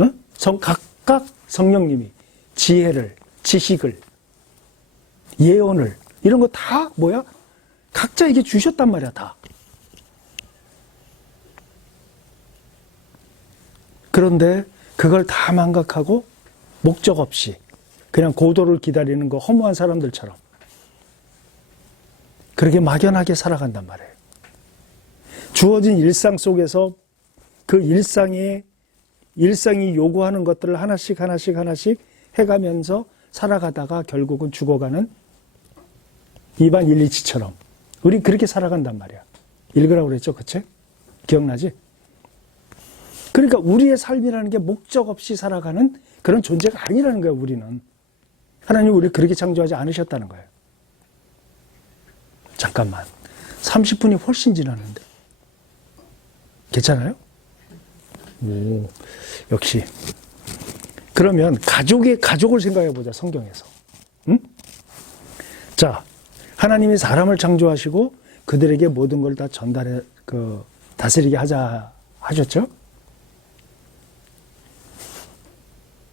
응? 각각 성령님이 지혜를, 지식을, 예언을 이런 거 다 뭐야? 각자에게 주셨단 말이야 다. 그런데 그걸 다 망각하고 목적 없이 그냥 고도를 기다리는 거 허무한 사람들처럼 그렇게 막연하게 살아간단 말이에요. 주어진 일상 속에서 그 일상이 요구하는 것들을 하나씩 해가면서 살아가다가 결국은 죽어가는 이반 일리치처럼 우린 그렇게 살아간단 말이야. 읽으라고 그랬죠, 그 책? 기억나지? 그러니까 우리의 삶이라는 게 목적 없이 살아가는 그런 존재가 아니라는 거예요, 우리는. 하나님 우리를 그렇게 창조하지 않으셨다는 거예요. 잠깐만. 30분이 훨씬 지났는데. 괜찮아요? 오, 역시. 그러면 가족을 생각해 보자, 성경에서. 응? 자, 하나님이 사람을 창조하시고 그들에게 모든 걸 다 다스리게 하셨죠?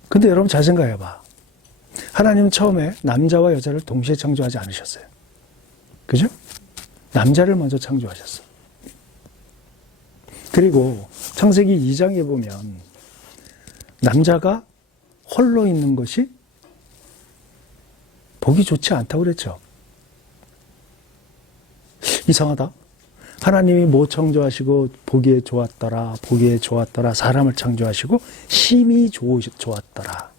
근데 여러분 잘 생각해 봐. 하나님은 처음에 남자와 여자를 동시에 창조하지 않으셨어요. 그죠? 남자를 먼저 창조하셨어. 그리고 창세기 2장에 보면 남자가 홀로 있는 것이 보기 좋지 않다고 그랬죠. 이상하다. 하나님이 뭐 창조하시고 보기에 좋았더라. 사람을 창조하시고 심히 좋았더라.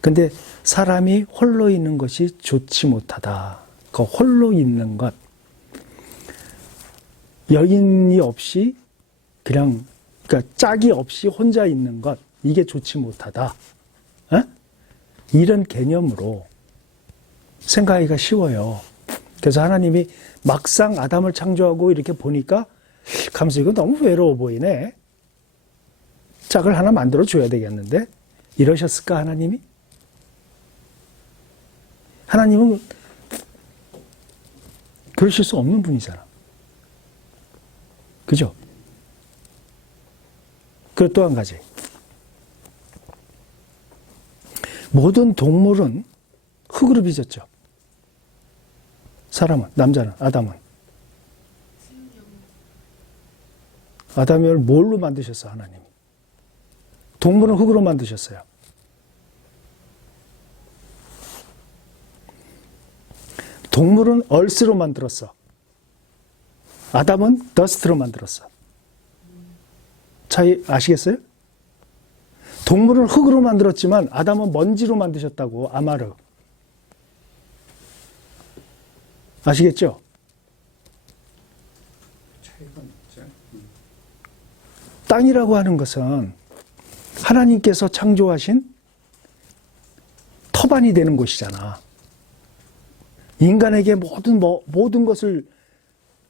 근데 사람이 홀로 있는 것이 좋지 못하다. 그 홀로 있는 것, 여인이 없이 그러니까 짝이 없이 혼자 있는 것, 이게 좋지 못하다. 에? 이런 개념으로 생각하기가 쉬워요. 그래서 하나님이 막상 아담을 창조하고 이렇게 보니까 감사 이거 너무 외로워 보이네. 짝을 하나 만들어 줘야 되겠는데 이러셨을까 하나님이? 하나님은 그러실 수 없는 분이잖아. 그죠? 그리고 또 한 가지. 모든 동물은 흙으로 빚었죠. 사람은, 남자는, 아담은. 아담을 뭘로 만드셨어, 하나님이? 동물은 흙으로 만드셨어요. 동물은 얼스로 만들었어. 아담은 더스트로 만들었어. 차이 아시겠어요? 동물은 흙으로 만들었지만 아담은 먼지로 만드셨다고, 아마르. 아시겠죠? 차이가 있죠. 땅이라고 하는 것은 하나님께서 창조하신 터반이 되는 곳이잖아. 인간에게 모든 것을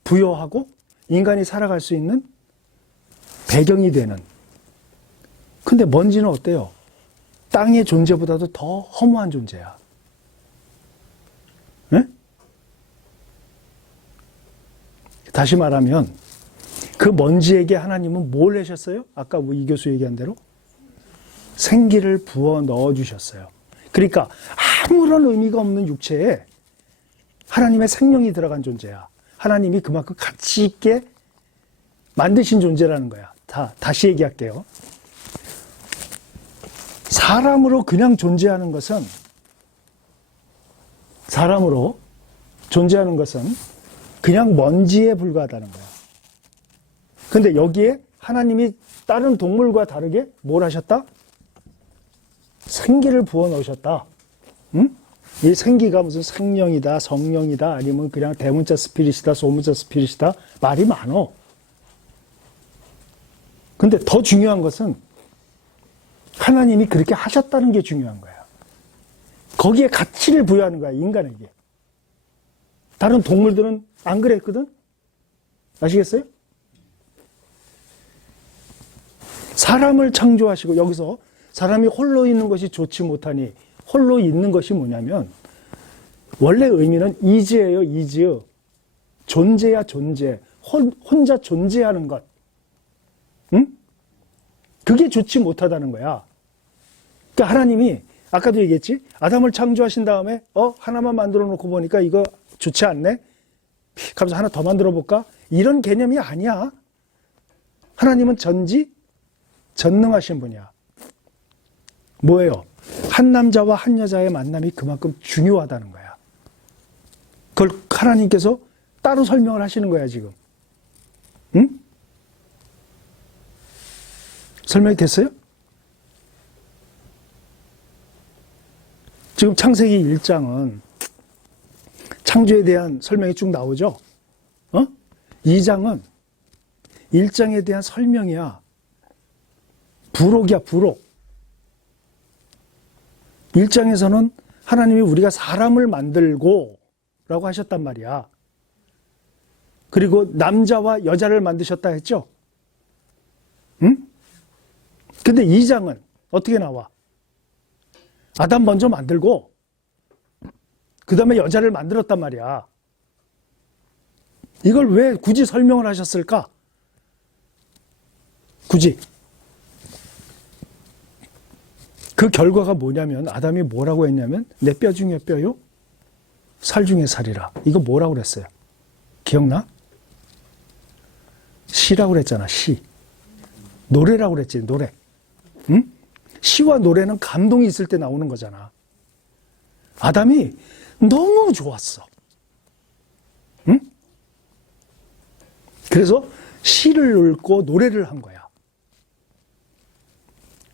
부여하고 인간이 살아갈 수 있는 배경이 되는. 근데 먼지는 어때요? 땅의 존재보다도 더 허무한 존재야. 네? 다시 말하면 그 먼지에게 하나님은 뭘 하셨어요? 아까 이 교수 얘기한 대로 생기를 부어 넣어주셨어요. 그러니까 아무런 의미가 없는 육체에 하나님의 생명이 들어간 존재야. 하나님이 그만큼 가치 있게 만드신 존재라는 거야. 다시 얘기할게요. 사람으로 그냥 존재하는 것은 그냥 먼지에 불과하다는 거야. 근데 여기에 하나님이 다른 동물과 다르게 뭘 하셨다? 생기를 부어 넣으셨다. 응? 이 생기가 무슨 생명이다, 성령이다, 아니면 그냥 대문자 스피릿이다, 소문자 스피릿이다, 말이 많어. 근데 더 중요한 것은 하나님이 그렇게 하셨다는 게 중요한 거야. 거기에 가치를 부여하는 거야, 인간에게. 다른 동물들은 안 그랬거든? 아시겠어요? 사람을 창조하시고, 여기서 사람이 홀로 있는 것이 좋지 못하니, 홀로 있는 것이 뭐냐면, 원래 의미는 이즈예요, 이즈. 존재야, 존재. 혼자 존재하는 것. 응? 그게 좋지 못하다는 거야. 그러니까 하나님이, 아까도 얘기했지? 아담을 창조하신 다음에, 하나만 만들어 놓고 보니까 이거 좋지 않네? 가면서 하나 더 만들어 볼까? 이런 개념이 아니야. 하나님은 전능하신 분이야. 뭐예요? 한 남자와 한 여자의 만남이 그만큼 중요하다는 거야. 그걸 하나님께서 따로 설명을 하시는 거야, 지금. 응? 설명이 됐어요? 지금 창세기 1장은 창조에 대한 설명이 쭉 나오죠? 2장은 1장에 대한 설명이야. 부록이야, 부록. 1장에서는 하나님이 우리가 사람을 만들고 라고 하셨단 말이야. 그리고 남자와 여자를 만드셨다 했죠? 응? 근데 2장은 어떻게 나와? 아담 먼저 만들고 그 다음에 여자를 만들었단 말이야. 이걸 왜 굳이 설명을 하셨을까? 굳이. 그 결과가 뭐냐면 아담이 뭐라고 했냐면 내 뼈 중에 뼈요, 살 중에 살이라. 이거 뭐라고 그랬어요? 기억나? 시라고 그랬잖아. 시. 노래라고 그랬지. 노래. 응? 시와 노래는 감동이 있을 때 나오는 거잖아. 아담이 너무 좋았어. 응? 그래서 시를 읽고 노래를 한 거야.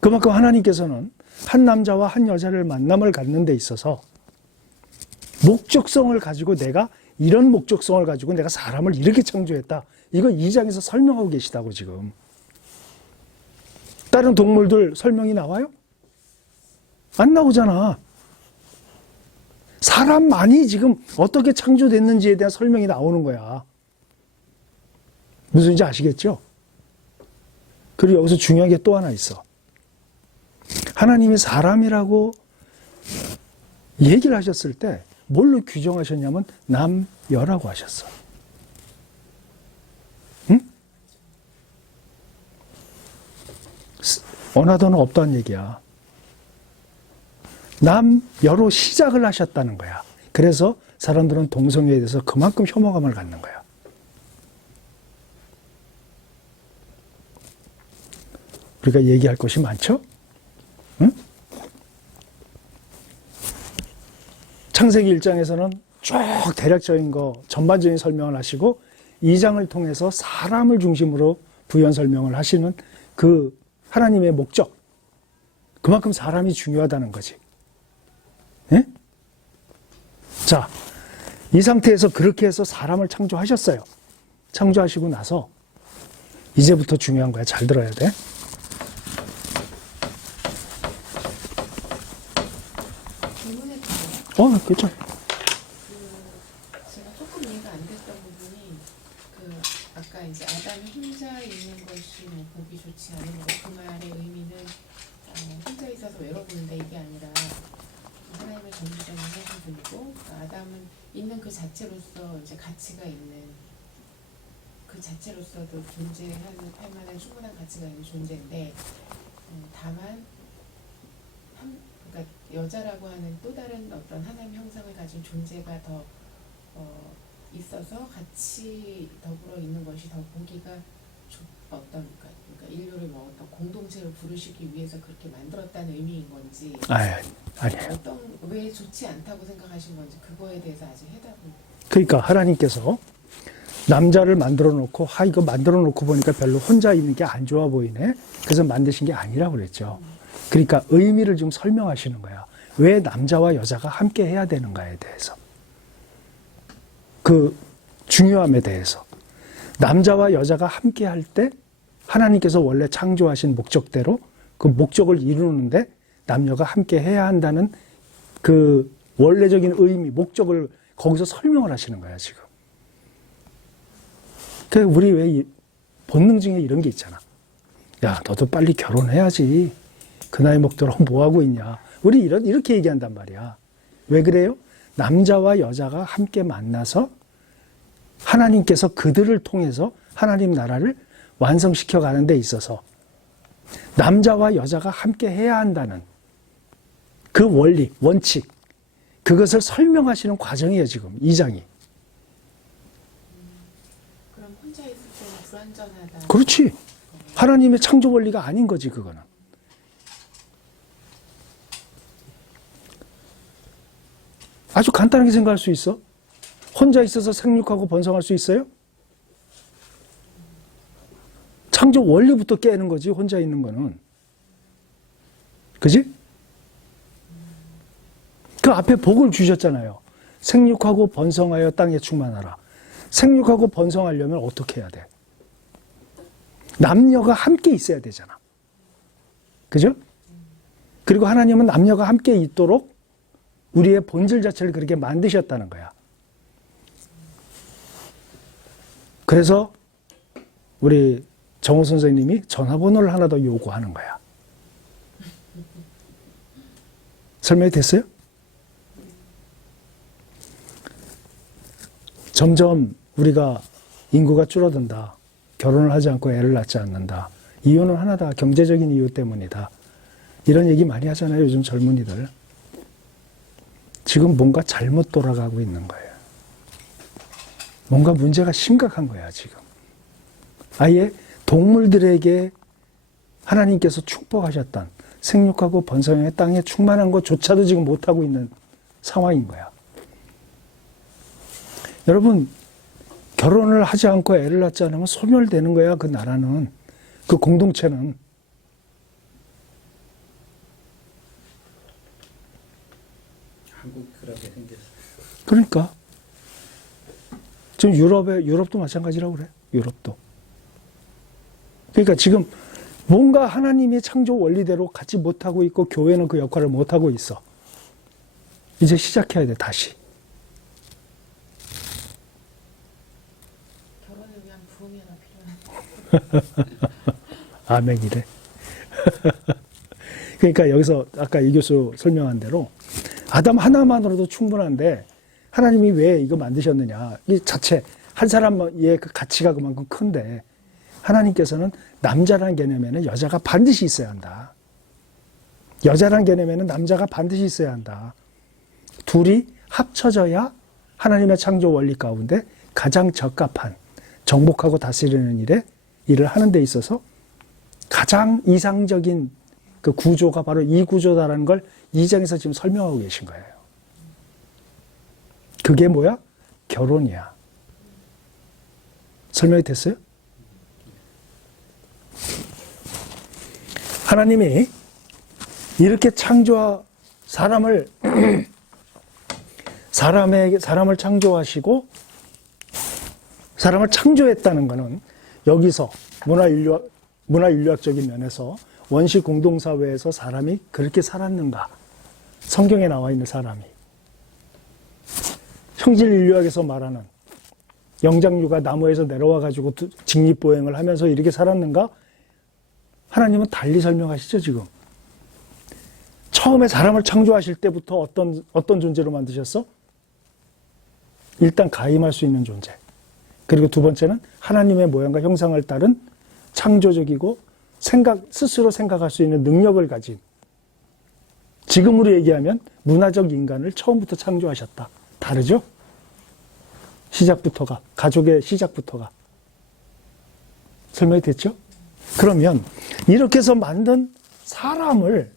그만큼 하나님께서는 한 남자와 한 여자를 만남을 갖는 데 있어서 목적성을 가지고 이런 목적성을 가지고 내가 사람을 이렇게 창조했다. 이거 2장에서 설명하고 계시다고 지금. 다른 동물들 설명이 나와요? 안 나오잖아. 사람만이 지금 어떻게 창조됐는지에 대한 설명이 나오는 거야. 무슨지 아시겠죠? 그리고 여기서 중요한 게 또 하나 있어. 하나님이 사람이라고 얘기를 하셨을 때 뭘로 규정하셨냐면 남여라고 하셨어. 응? 원하도는 없다는 얘기야. 남여로 시작을 하셨다는 거야. 그래서 사람들은 동성애에 대해서 그만큼 혐오감을 갖는 거야. 우리가 얘기할 것이 많죠? 응? 창세기 1장에서는 쭉 대략적인 거, 전반적인 설명을 하시고 2장을 통해서 사람을 중심으로 부연 설명을 하시는 그 하나님의 목적. 그만큼 사람이 중요하다는 거지. 예? 자, 이 상태에서 그렇게 해서 사람을 창조하셨어요. 창조하시고 나서 이제부터 중요한 거야. 잘 들어야 돼. 질문해도 돼요? 괜찮아. 제가 조금 이해가 안 됐던 부분이 아까 이제 아담이 혼자 있는 것이 뭐 보기 좋지 않은 것, 그 말의 의미는 혼자 있어서 외로운데 이게 아니라 하나님의 전지적인 하신 분이고, 아담은 있는 그 자체로서 이제 가치가 있는, 그 자체로서도 존재할 만한 충분한 가치가 있는 존재인데, 다만 그러니까 여자라고 하는 또 다른 어떤 하나님 형상을 가진 존재가 더 있어서 같이 더불어 있는 것이 더 보기가 그러니까 인류를 뭐 어떤 공동체로 부르시기 위해서 그렇게 만들었다는 의미인 건지, 아니에요. 왜 좋지 않다고 생각하신 건지, 그거에 대해서 아직 해답을. 그러니까 하나님께서 남자를 만들어 놓고, 이거 만들어 놓고 보니까 별로 혼자 있는 게 안 좋아 보이네. 그래서 만드신 게 아니라고 그랬죠. 그러니까 의미를 좀 설명하시는 거야. 왜 남자와 여자가 함께 해야 되는가에 대해서. 그 중요함에 대해서. 남자와 여자가 함께 할 때 하나님께서 원래 창조하신 목적대로 그 목적을 이루는데 남녀가 함께 해야 한다는 그 원래적인 의미, 목적을 거기서 설명을 하시는 거야, 지금. 그러니까 우리 왜 본능 중에 이런 게 있잖아. 야, 너도 빨리 결혼해야지. 그 나이 먹도록 뭐 하고 있냐. 우리 이렇게 얘기한단 말이야. 왜 그래요? 남자와 여자가 함께 만나서 하나님께서 그들을 통해서 하나님 나라를 완성시켜 가는 데 있어서 남자와 여자가 함께 해야 한다는 그 원리, 원칙, 그것을 설명하시는 과정이에요, 지금 2장이. 그럼 혼자 있을 때는 불완전하다. 그렇지. 하나님의 창조 원리가 아닌 거지, 그거는. 아주 간단하게 생각할 수 있어. 혼자 있어서 생육하고 번성할 수 있어요? 창조 원리부터 깨는 거지, 혼자 있는 거는. 그지? 그 앞에 복을 주셨잖아요. 생육하고 번성하여 땅에 충만하라. 생육하고 번성하려면 어떻게 해야 돼? 남녀가 함께 있어야 되잖아. 그죠? 그리고 하나님은 남녀가 함께 있도록 우리의 본질 자체를 그렇게 만드셨다는 거야. 그래서 우리 정호 선생님이 전화번호를 하나 더 요구하는 거야. 설명이 됐어요? 점점 우리가 인구가 줄어든다. 결혼을 하지 않고 애를 낳지 않는다. 이유는 하나다. 경제적인 이유 때문이다. 이런 얘기 많이 하잖아요, 요즘 젊은이들. 지금 뭔가 잘못 돌아가고 있는 거예요. 뭔가 문제가 심각한 거야, 지금. 아예 동물들에게 하나님께서 축복하셨던 생육하고 번성의 땅에 충만한 것조차도 지금 못하고 있는 상황인 거야. 여러분, 결혼을 하지 않고 애를 낳지 않으면 소멸되는 거야, 그 나라는. 그 공동체는. 한국 그렇게 생겼어요. 그러니까. 지금 유럽도 마찬가지라고 그래. 유럽도. 그러니까 지금 뭔가 하나님의 창조 원리대로 갖지 못하고 있고 교회는 그 역할을 못하고 있어. 이제 시작해야 돼, 다시. 결혼을 위한 부흥회가 필요한. 아멘이래. 그러니까 여기서 아까 이 교수 설명한 대로 아담 하나만으로도 충분한데 하나님이 왜 이거 만드셨느냐. 이 자체 한 사람의 그 가치가 그만큼 큰데 하나님께서는 남자라는 개념에는 여자가 반드시 있어야 한다. 여자라는 개념에는 남자가 반드시 있어야 한다. 둘이 합쳐져야 하나님의 창조 원리 가운데 가장 적합한 정복하고 다스리는 일을 하는 데 있어서 가장 이상적인 그 구조가 바로 이 구조다라는 걸 2장에서 지금 설명하고 계신 거예요. 그게 뭐야? 결혼이야. 설명이 됐어요? 하나님이 이렇게 사람을 창조하시고 사람을 창조했다는 것은 여기서 문화인류학적인 면에서 원시 공동사회에서 사람이 그렇게 살았는가? 성경에 나와 있는 사람이. 형질인류학에서 말하는 영장류가 나무에서 내려와가지고 직립보행을 하면서 이렇게 살았는가? 하나님은 달리 설명하시죠, 지금. 처음에 사람을 창조하실 때부터 어떤 존재로 만드셨어? 일단 가임할 수 있는 존재. 그리고 두 번째는 하나님의 모양과 형상을 따른 창조적이고 스스로 생각할 수 있는 능력을 가진, 지금으로 얘기하면 문화적 인간을 처음부터 창조하셨다. 다르죠? 시작부터가, 가족의 시작부터가. 설명이 됐죠? 그러면 이렇게 해서 만든 사람을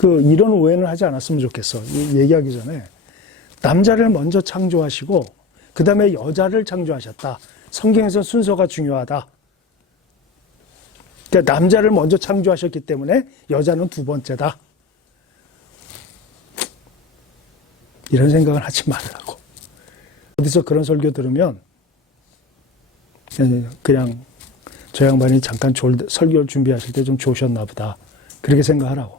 이런 오해는 하지 않았으면 좋겠어. 얘기하기 전에 남자를 먼저 창조하시고 그 다음에 여자를 창조하셨다. 성경에서 순서가 중요하다. 그러니까 남자를 먼저 창조하셨기 때문에 여자는 두 번째다. 이런 생각을 하지 말라고. 어디서 그런 설교 들으면 그냥 저 양반이 잠깐 설교를 준비하실 때 좀 좋으셨나 보다. 그렇게 생각하라고.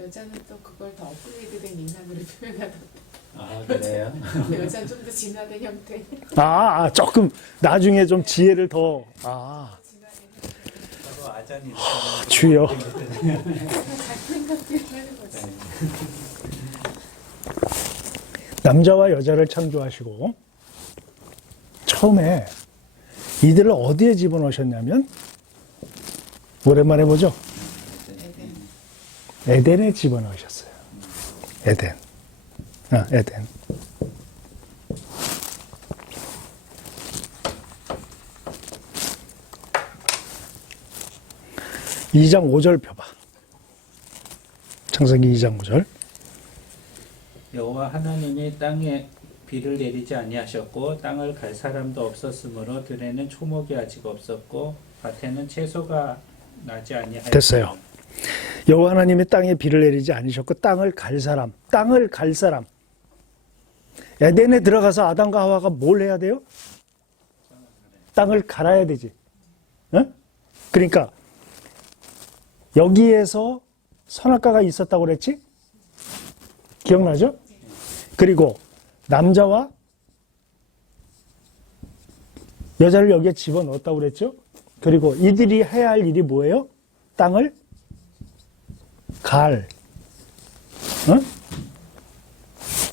여자는 또 그걸 더 업그레이드된 인간으로 표현하던데. 아, 그래요? 여자는 좀 더 진화된 형태. 조금 나중에 좀 지혜를 더. 진화된 형태. 서로 아전이 주여. 같은 것들을 하는 거지. 남자와 여자를 창조하시고 처음에 이들을 어디에 집어넣으셨냐면, 오랜만에 보죠? 에덴에 집어넣으셨어요. 에덴. 에덴. (2장 5절) 펴봐. 창세기 2장 5절. 여호와 하나님이 땅에 비를 내리지 아니하셨고 땅을 갈 사람도 없었으므로 들에는 초목이 아직 없었고 밭에는 채소가 나지 아니하였다. 됐어요. 여호와 하나님이 땅에 비를 내리지 않으셨고 땅을 갈 사람. 에덴에 들어가서 아담과 하와가 뭘 해야 돼요? 땅을 갈아야 되지. 응? 그러니까 여기에서 선악과가 있었다고 그랬지? 기억나죠? 그리고 남자와 여자를 여기에 집어넣었다고 그랬죠? 그리고 이들이 해야 할 일이 뭐예요? 땅을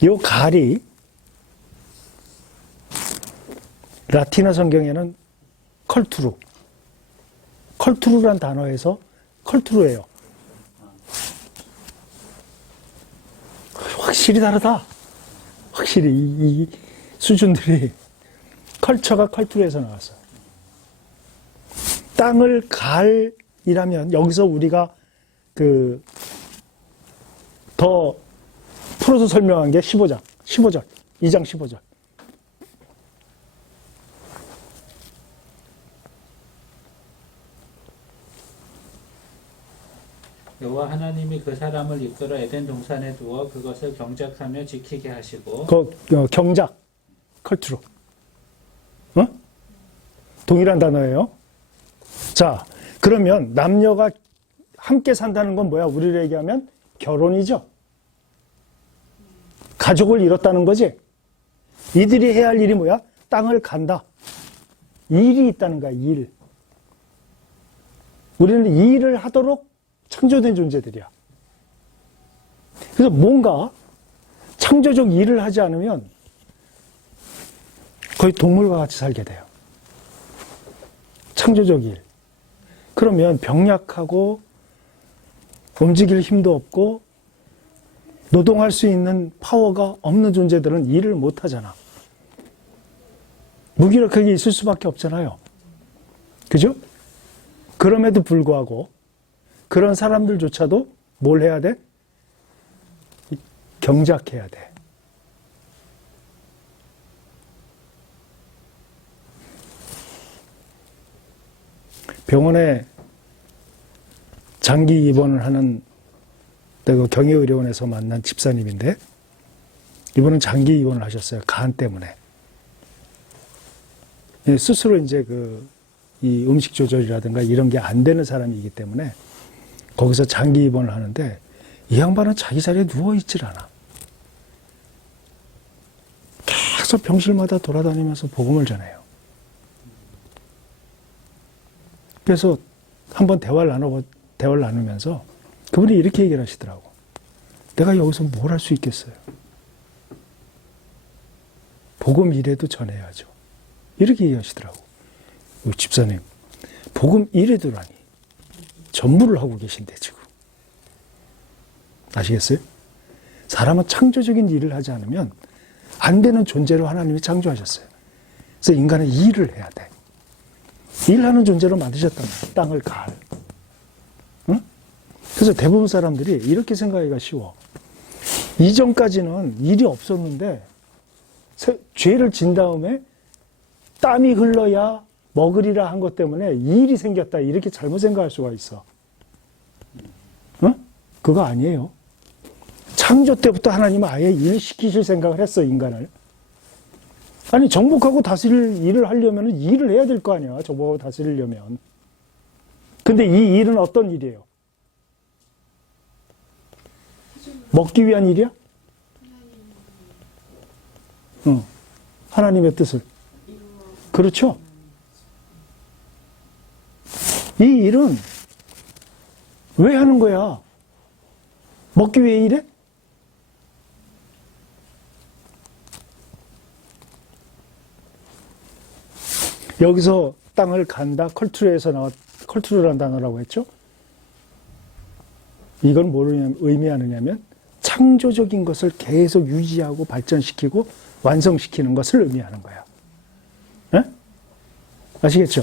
요 갈이 라틴어 성경에는 컬투루란 단어에서 컬투루예요. 확실히 다르다. 확실히 이 수준들이, 컬처가 컬투루에서 나왔어요. 땅을 갈이라면 여기서 우리가 더 풀어서 설명한 게 2장 15절. 여호와 하나님이 그 사람을 이끌어 에덴 동산에 두어 그것을 경작하며 지키게 하시고. 경작, 컬투루. 동일한 단어예요. 자, 그러면 남녀가 함께 산다는 건 뭐야? 우리로 얘기하면 결혼이죠. 가족을 이뤘다는 거지. 이들이 해야 할 일이 뭐야? 땅을 간다. 일이 있다는 거야, 일. 우리는 이 일을 하도록 창조된 존재들이야. 그래서 뭔가 창조적 일을 하지 않으면 거의 동물과 같이 살게 돼요. 창조적 일. 그러면 병약하고 움직일 힘도 없고 노동할 수 있는 파워가 없는 존재들은 일을 못 하잖아. 무기력하게 있을 수밖에 없잖아요. 그죠? 그럼에도 불구하고 그런 사람들조차도 뭘 해야 돼? 경작해야 돼. 병원에 장기 입원을 하는 내가 경희의료원에서 만난 집사님인데 이분은 장기 입원을 하셨어요. 간 때문에. 스스로 이제 이 음식 조절이라든가 이런 게 안 되는 사람이기 때문에 거기서 장기 입원을 하는데 이 양반은 자기 자리에 누워있질 않아. 계속 병실마다 돌아다니면서 복음을 전해요. 그래서 한번 대화를 나누면서 그분이 이렇게 얘기를 하시더라고. 내가 여기서 뭘 할 수 있겠어요? 복음 이래도 전해야죠. 이렇게 얘기하시더라고. 집사님, 복음 이래도라니 전부를 하고 계신데 지금. 아시겠어요? 사람은 창조적인 일을 하지 않으면 안 되는 존재로 하나님이 창조하셨어요. 그래서 인간은 일을 해야 돼. 일하는 존재로 만드셨단 말이에요. 땅을 갈. 응? 그래서 대부분 사람들이 이렇게 생각하기가 쉬워. 이전까지는 일이 없었는데 죄를 진 다음에 땀이 흘러야 먹으리라 한 것 때문에 일이 생겼다. 이렇게 잘못 생각할 수가 있어. 응? 그거 아니에요. 창조 때부터 하나님은 아예 일시키실 생각을 했어, 인간을. 아니, 정복하고 다스릴 일을 하려면 일을 해야 될 거 아니야, 정복하고 다스리려면. 근데 이 일은 어떤 일이에요? 먹기 위한 일이야? 응. 하나님의 뜻을. 그렇죠? 이 일은 왜 하는 거야? 먹기 위해 일해? 여기서 땅을 간다, 컬투르라는 단어라고 했죠? 이건 뭘 의미하느냐면 창조적인 것을 계속 유지하고 발전시키고 완성시키는 것을 의미하는 거야. 네? 아시겠죠?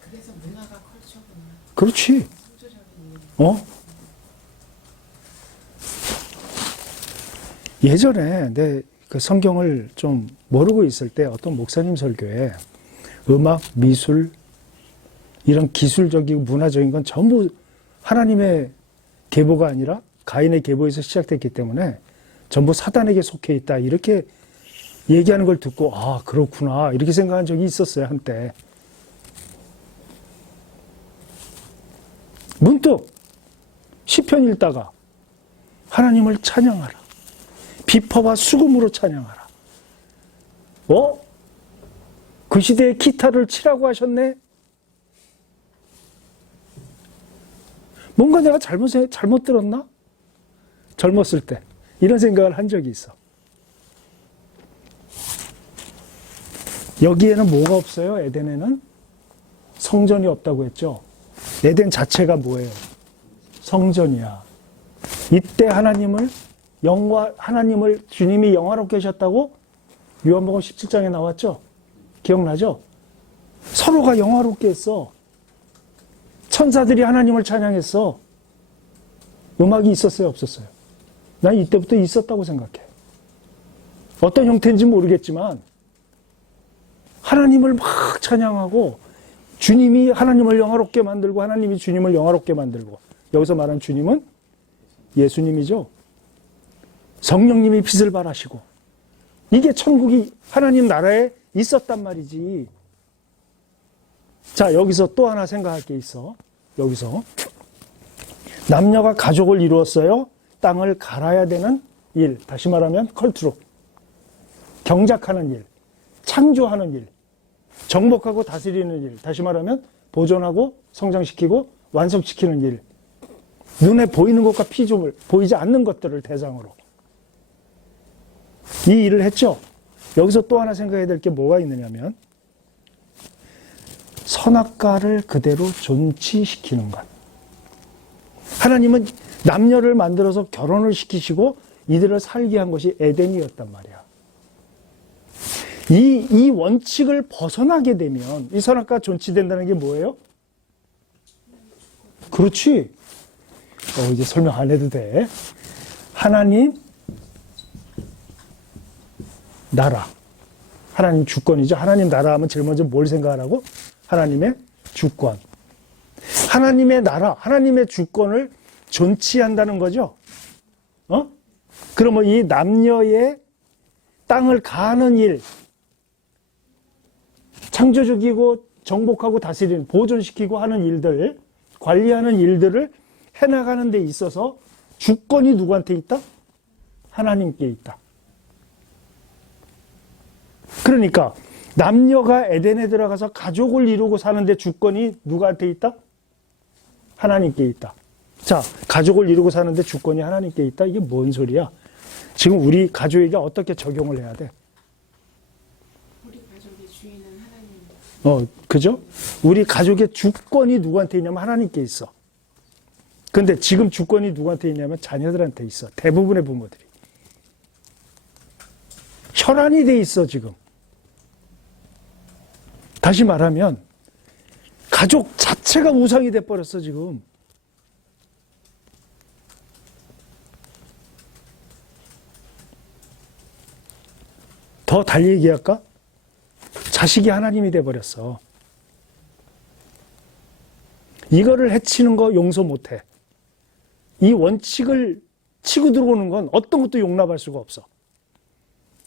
그래서 문화가 컬처구나. 그렇지. 창조적인 일. 예전에 내 그 성경을 좀 모르고 있을 때 어떤 목사님 설교에 음악, 미술, 이런 기술적이고 문화적인 건 전부 하나님의 계보가 아니라 가인의 계보에서 시작됐기 때문에 전부 사단에게 속해 있다. 이렇게 얘기하는 걸 듣고 아, 그렇구나. 이렇게 생각한 적이 있었어요, 한때. 문득 시편 읽다가 하나님을 찬양하라. 비퍼와 수금으로 찬양하라. 그 시대에 기타를 치라고 하셨네? 뭔가 내가 잘못 들었나? 젊었을 때. 이런 생각을 한 적이 있어. 여기에는 뭐가 없어요? 에덴에는? 성전이 없다고 했죠? 에덴 자체가 뭐예요? 성전이야. 이때 하나님을 주님이 영화롭게 하셨다고 요한복음 17장에 나왔죠? 기억나죠? 서로가 영화롭게 했어. 천사들이 하나님을 찬양했어. 음악이 있었어요? 없었어요? 난 이때부터 있었다고 생각해. 어떤 형태인지 모르겠지만 하나님을 막 찬양하고 주님이 하나님을 영화롭게 만들고 하나님이 주님을 영화롭게 만들고 여기서 말한 주님은 예수님이죠. 성령님이 빛을 발하시고 이게 천국이 하나님 나라에 있었단 말이지. 자, 여기서 또 하나 생각할 게 있어. 여기서 남녀가 가족을 이루었어요. 땅을 갈아야 되는 일, 다시 말하면 컬투로 경작하는 일, 창조하는 일, 정복하고 다스리는 일, 다시 말하면 보존하고 성장시키고 완성시키는 일, 눈에 보이는 것과 피조물, 보이지 않는 것들을 대상으로 이 일을 했죠. 여기서 또 하나 생각해야 될 게 뭐가 있느냐면 선악과를 그대로 존치시키는 것. 하나님은 남녀를 만들어서 결혼을 시키시고 이들을 살게 한 것이 에덴이었단 말이야. 이 원칙을 벗어나게 되면 이 선악과 존치된다는 게 뭐예요? 그렇지. 이제 설명 안 해도 돼. 하나님 나라. 하나님 주권이죠. 하나님 나라 하면 제일 먼저 뭘 생각하라고? 하나님의 주권. 하나님의 나라, 하나님의 주권을 존치한다는 거죠. 그러면 이 남녀의 땅을 가하는 일, 창조적이고 정복하고 다스리는, 보존시키고 하는 일들, 관리하는 일들을 해나가는 데 있어서 주권이 누구한테 있다? 하나님께 있다. 그러니까 남녀가 에덴에 들어가서 가족을 이루고 사는데 주권이 누구한테 있다? 하나님께 있다. 자, 가족을 이루고 사는데 주권이 하나님께 있다? 이게 뭔 소리야? 지금 우리 가족에게 어떻게 적용을 해야 돼? 우리 가족의 주인은 하나님. 그죠? 우리 가족의 주권이 누구한테 있냐면 하나님께 있어. 근데 지금 주권이 누구한테 있냐면 자녀들한테 있어. 대부분의 부모들이. 혈안이 돼 있어, 지금. 다시 말하면 가족 자체가 우상이 돼버렸어, 지금. 더 달리 얘기할까? 자식이 하나님이 돼버렸어. 이거를 해치는 거 용서 못해. 이 원칙을 치고 들어오는 건 어떤 것도 용납할 수가 없어.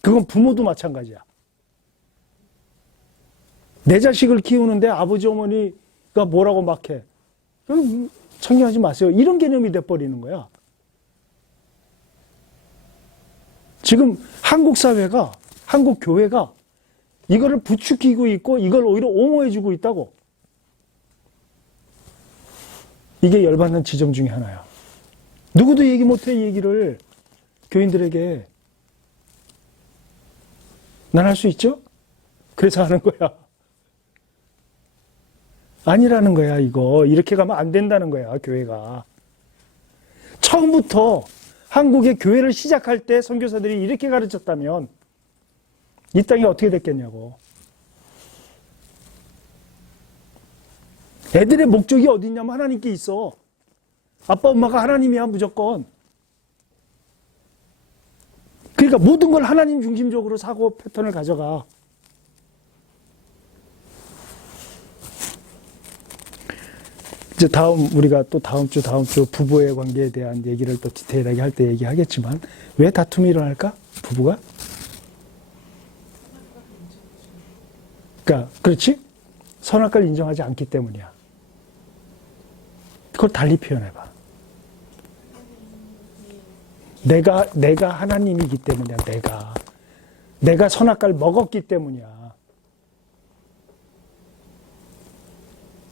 그건 부모도 마찬가지야. 내 자식을 키우는데 아버지 어머니가 뭐라고 막 해. 청량하지 마세요. 이런 개념이 돼버리는 거야. 지금 한국 사회가, 한국 교회가 이거를 부추기고 있고 이걸 오히려 옹호해주고 있다고. 이게 열받는 지점 중에 하나야. 누구도 얘기 못해, 이 얘기를. 교인들에게. 난 할 수 있죠? 그래서 하는 거야. 아니라는 거야, 이거. 이렇게 가면 안 된다는 거야, 교회가. 처음부터 한국의 교회를 시작할 때 선교사들이 이렇게 가르쳤다면 이 땅이 어떻게 됐겠냐고. 애들의 목적이 어디 있냐면 하나님께 있어. 아빠, 엄마가 하나님이야, 무조건. 그러니까 모든 걸 하나님 중심적으로 사고 패턴을 가져가. 이제 우리가 또 다음 주 부부의 관계에 대한 얘기를 또 디테일하게 할 때 얘기하겠지만, 왜 다툼이 일어날까? 부부가? 그러니까, 그렇지? 선악과를 인정하지 않기 때문이야. 그걸 달리 표현해봐. 내가 하나님이기 때문이야, 내가 선악과를 먹었기 때문이야.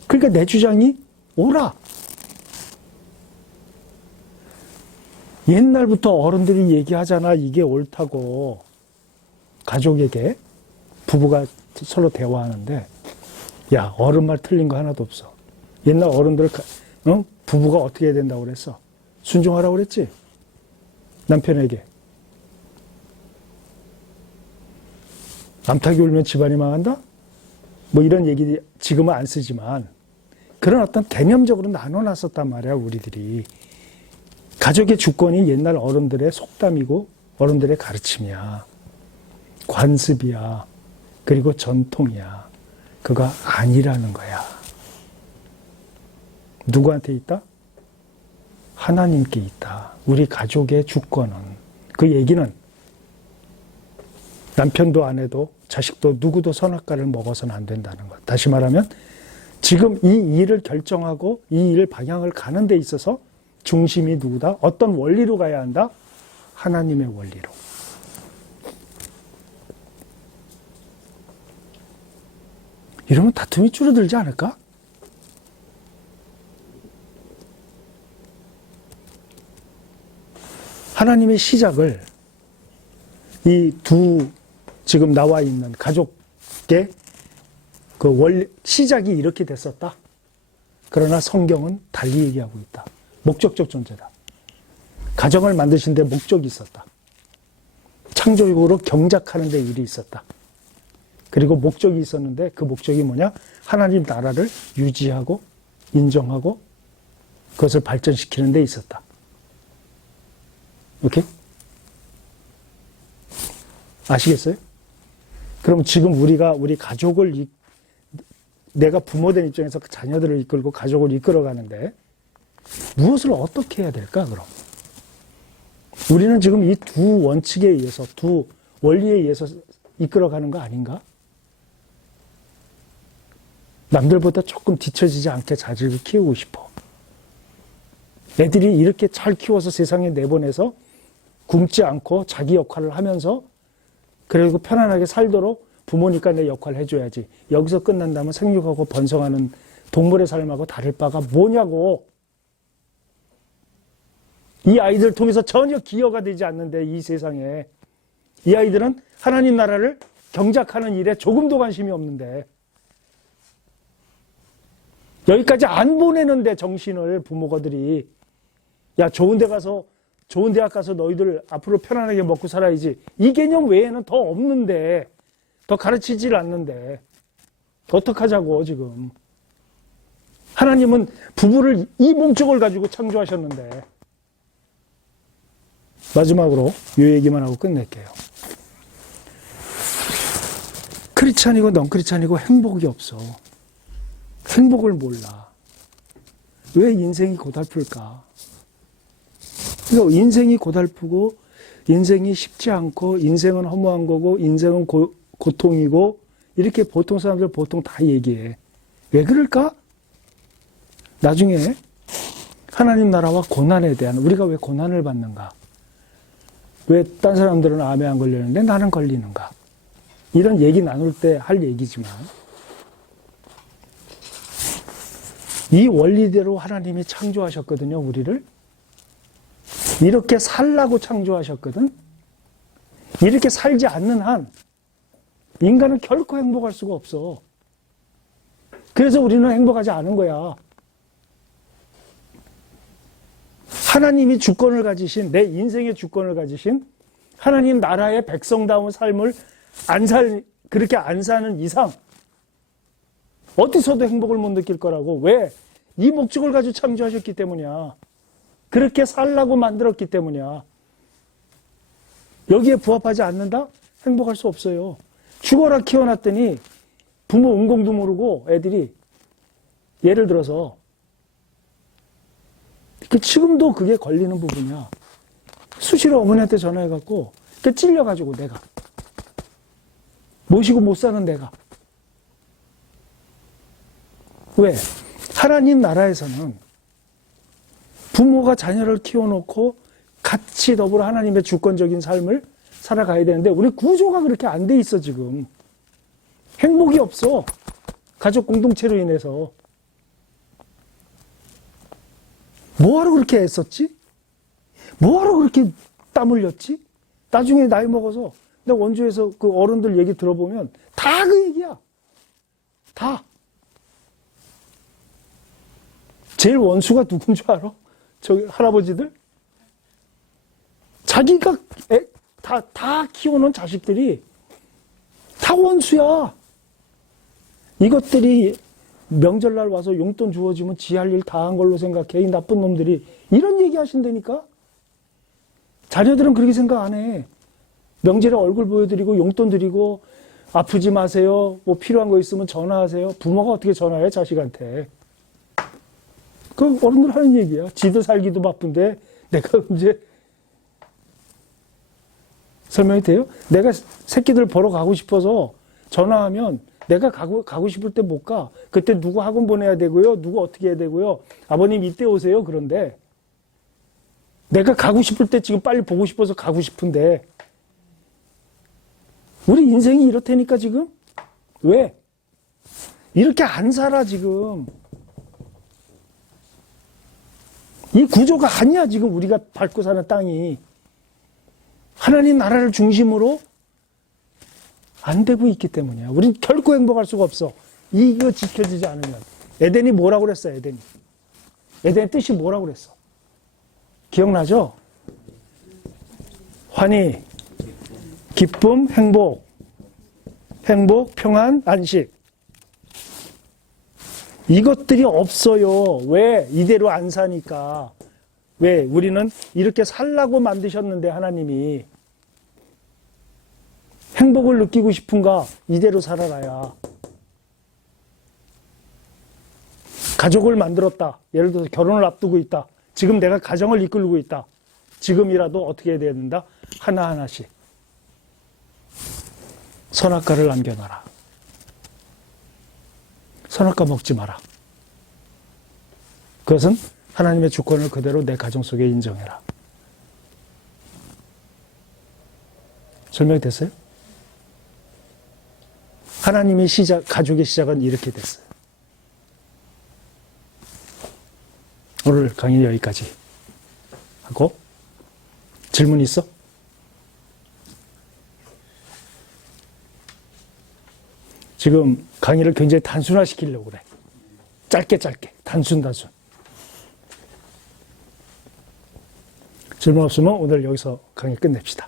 그러니까 내 주장이 옳아. 옛날부터 어른들이 얘기하잖아, 이게 옳다고. 가족에게, 부부가 서로 대화하는데, 야, 어른 말 틀린 거 하나도 없어. 옛날 어른들, 부부가 어떻게 해야 된다고 그랬어? 순종하라고 그랬지? 남편에게. 암탉이 울면 집안이 망한다? 뭐 이런 얘기 지금은 안 쓰지만 그런 어떤 개념적으로 나눠놨었단 말이야, 우리들이. 가족의 주권이 옛날 어른들의 속담이고 어른들의 가르침이야. 관습이야. 그리고 전통이야. 그거 아니라는 거야. 누구한테 있다? 하나님께 있다. 우리 가족의 주권은. 그 얘기는 남편도 아내도 자식도 누구도 선악과를 먹어서는 안 된다는 것. 다시 말하면 지금 이 일을 결정하고 이 일 방향을 가는 데 있어서 중심이 누구다? 어떤 원리로 가야 한다? 하나님의 원리로. 이러면 다툼이 줄어들지 않을까? 하나님의 시작을 이 두 지금 나와 있는 가족의 시작이 이렇게 됐었다. 그러나 성경은 달리 얘기하고 있다. 목적적 존재다. 가정을 만드신 데 목적이 있었다. 창조적으로 경작하는 데 일이 있었다. 그리고 목적이 있었는데 그 목적이 뭐냐? 하나님 나라를 유지하고 인정하고 그것을 발전시키는 데 있었다. 오케이? 아시겠어요? 그럼 지금 우리 가족을 내가 부모된 입장에서 그 자녀들을 이끌고 가족을 이끌어가는데 무엇을 어떻게 해야 될까, 그럼? 우리는 지금 이 두 원칙에 의해서, 두 원리에 의해서 이끌어가는 거 아닌가? 남들보다 조금 뒤처지지 않게 자질을 키우고 싶어. 애들이 이렇게 잘 키워서 세상에 내보내서 굶지 않고 자기 역할을 하면서 그리고 편안하게 살도록 부모니까 내 역할을 해줘야지. 여기서 끝난다면 생육하고 번성하는 동물의 삶하고 다를 바가 뭐냐고. 이 아이들 통해서 전혀 기여가 되지 않는데 이 세상에. 이 아이들은 하나님 나라를 경작하는 일에 조금도 관심이 없는데 여기까지 안 보내는데 정신을 부모가들이 야 좋은 대학 가서 너희들 앞으로 편안하게 먹고 살아야지. 이 개념 외에는 더 없는데 더 가르치질 않는데 어떡하자고 지금. 하나님은 부부를 이 몸쪽을 가지고 창조하셨는데. 마지막으로 이 얘기만 하고 끝낼게요. 크리스찬이고 넌 크리스찬이고 행복이 없어. 행복을 몰라. 왜 인생이 고달플까? 그러니까 인생이 고달프고 인생이 쉽지 않고 인생은 허무한 거고 인생은 고통이고 이렇게 보통 사람들 보통 다 얘기해. 왜 그럴까? 나중에 하나님 나라와 고난에 대한 우리가 왜 고난을 받는가? 왜 딴 사람들은 암에 안 걸리는데 나는 걸리는가? 이런 얘기 나눌 때 할 얘기지만 이 원리대로 하나님이 창조하셨거든요, 우리를. 이렇게 살라고 창조하셨거든. 이렇게 살지 않는 한 인간은 결코 행복할 수가 없어. 그래서 우리는 행복하지 않은 거야. 하나님이 주권을 가지신, 내 인생의 주권을 가지신 하나님 나라의 백성다운 삶을 그렇게 안 사는 이상 어디서도 행복을 못 느낄 거라고. 왜? 이 목적을 가지고 창조하셨기 때문이야. 그렇게 살라고 만들었기 때문이야. 여기에 부합하지 않는다? 행복할 수 없어요. 죽어라 키워놨더니 부모 은공도 모르고 애들이 예를 들어서 지금도 그게 걸리는 부분이야. 수시로 어머니한테 전화해갖고 찔려가지고 내가 모시고 못 사는 내가. 왜? 하나님 나라에서는 부모가 자녀를 키워놓고 같이 더불어 하나님의 주권적인 삶을 살아가야 되는데 우리 구조가 그렇게 안 돼 있어 지금. 행복이 없어. 가족 공동체로 인해서. 뭐하러 그렇게 애썼지? 뭐하러 그렇게 땀 흘렸지? 나중에 나이 먹어서 내가 원주에서 그 어른들 얘기 들어보면 다 그 얘기야. 다. 제일 원수가 누군 줄 알아? 저기 할아버지들? 자기가 다 키워놓은 자식들이 다 원수야. 이것들이 명절날 와서 용돈 주어지면 지 할 일 다 한 걸로 생각해. 이 나쁜 놈들이. 이런 얘기 하신다니까? 자녀들은 그렇게 생각 안 해. 명절에 얼굴 보여드리고 용돈 드리고 아프지 마세요. 뭐 필요한 거 있으면 전화하세요. 부모가 어떻게 전화해 자식한테. 그 어른들 하는 얘기야. 지도 살기도 바쁜데 내가 이제 설명이 돼요? 내가 새끼들 보러 가고 싶어서 전화하면 내가 가고 싶을 때 못 가. 그때 누구 학원 보내야 되고요. 누구 어떻게 해야 되고요. 아버님 이때 오세요. 그런데 내가 가고 싶을 때 지금 빨리 보고 싶어서 가고 싶은데 우리 인생이 이렇다니까 지금. 왜? 이렇게 안 살아 지금. 이 구조가 아니야 지금 우리가 밟고 사는 땅이. 하나님 나라를 중심으로 안 되고 있기 때문이야. 우린 결코 행복할 수가 없어. 이거 지켜지지 않으면. 에덴이 뭐라고 그랬어, 에덴이? 에덴의 뜻이 뭐라고 그랬어? 기억나죠? 환희, 기쁨, 행복, 평안, 안식. 이것들이 없어요. 왜? 이대로 안 사니까. 왜? 우리는 이렇게 살라고 만드셨는데 하나님이 행복을 느끼고 싶은가? 이대로 살아라야. 가족을 만들었다. 예를 들어서 결혼을 앞두고 있다. 지금 내가 가정을 이끌고 있다. 지금이라도 어떻게 해야 된다? 하나하나씩 선악과를 남겨놔라. 선악과 먹지 마라. 그것은 하나님의 주권을 그대로 내 가정 속에 인정해라. 설명됐어요? 하나님이 가족의 시작은 이렇게 됐어요. 오늘 강의 여기까지 하고, 질문 있어? 지금 강의를 굉장히 단순화시키려고 그래. 짧게 단순. 질문 없으면 오늘 여기서 강의 끝냅시다.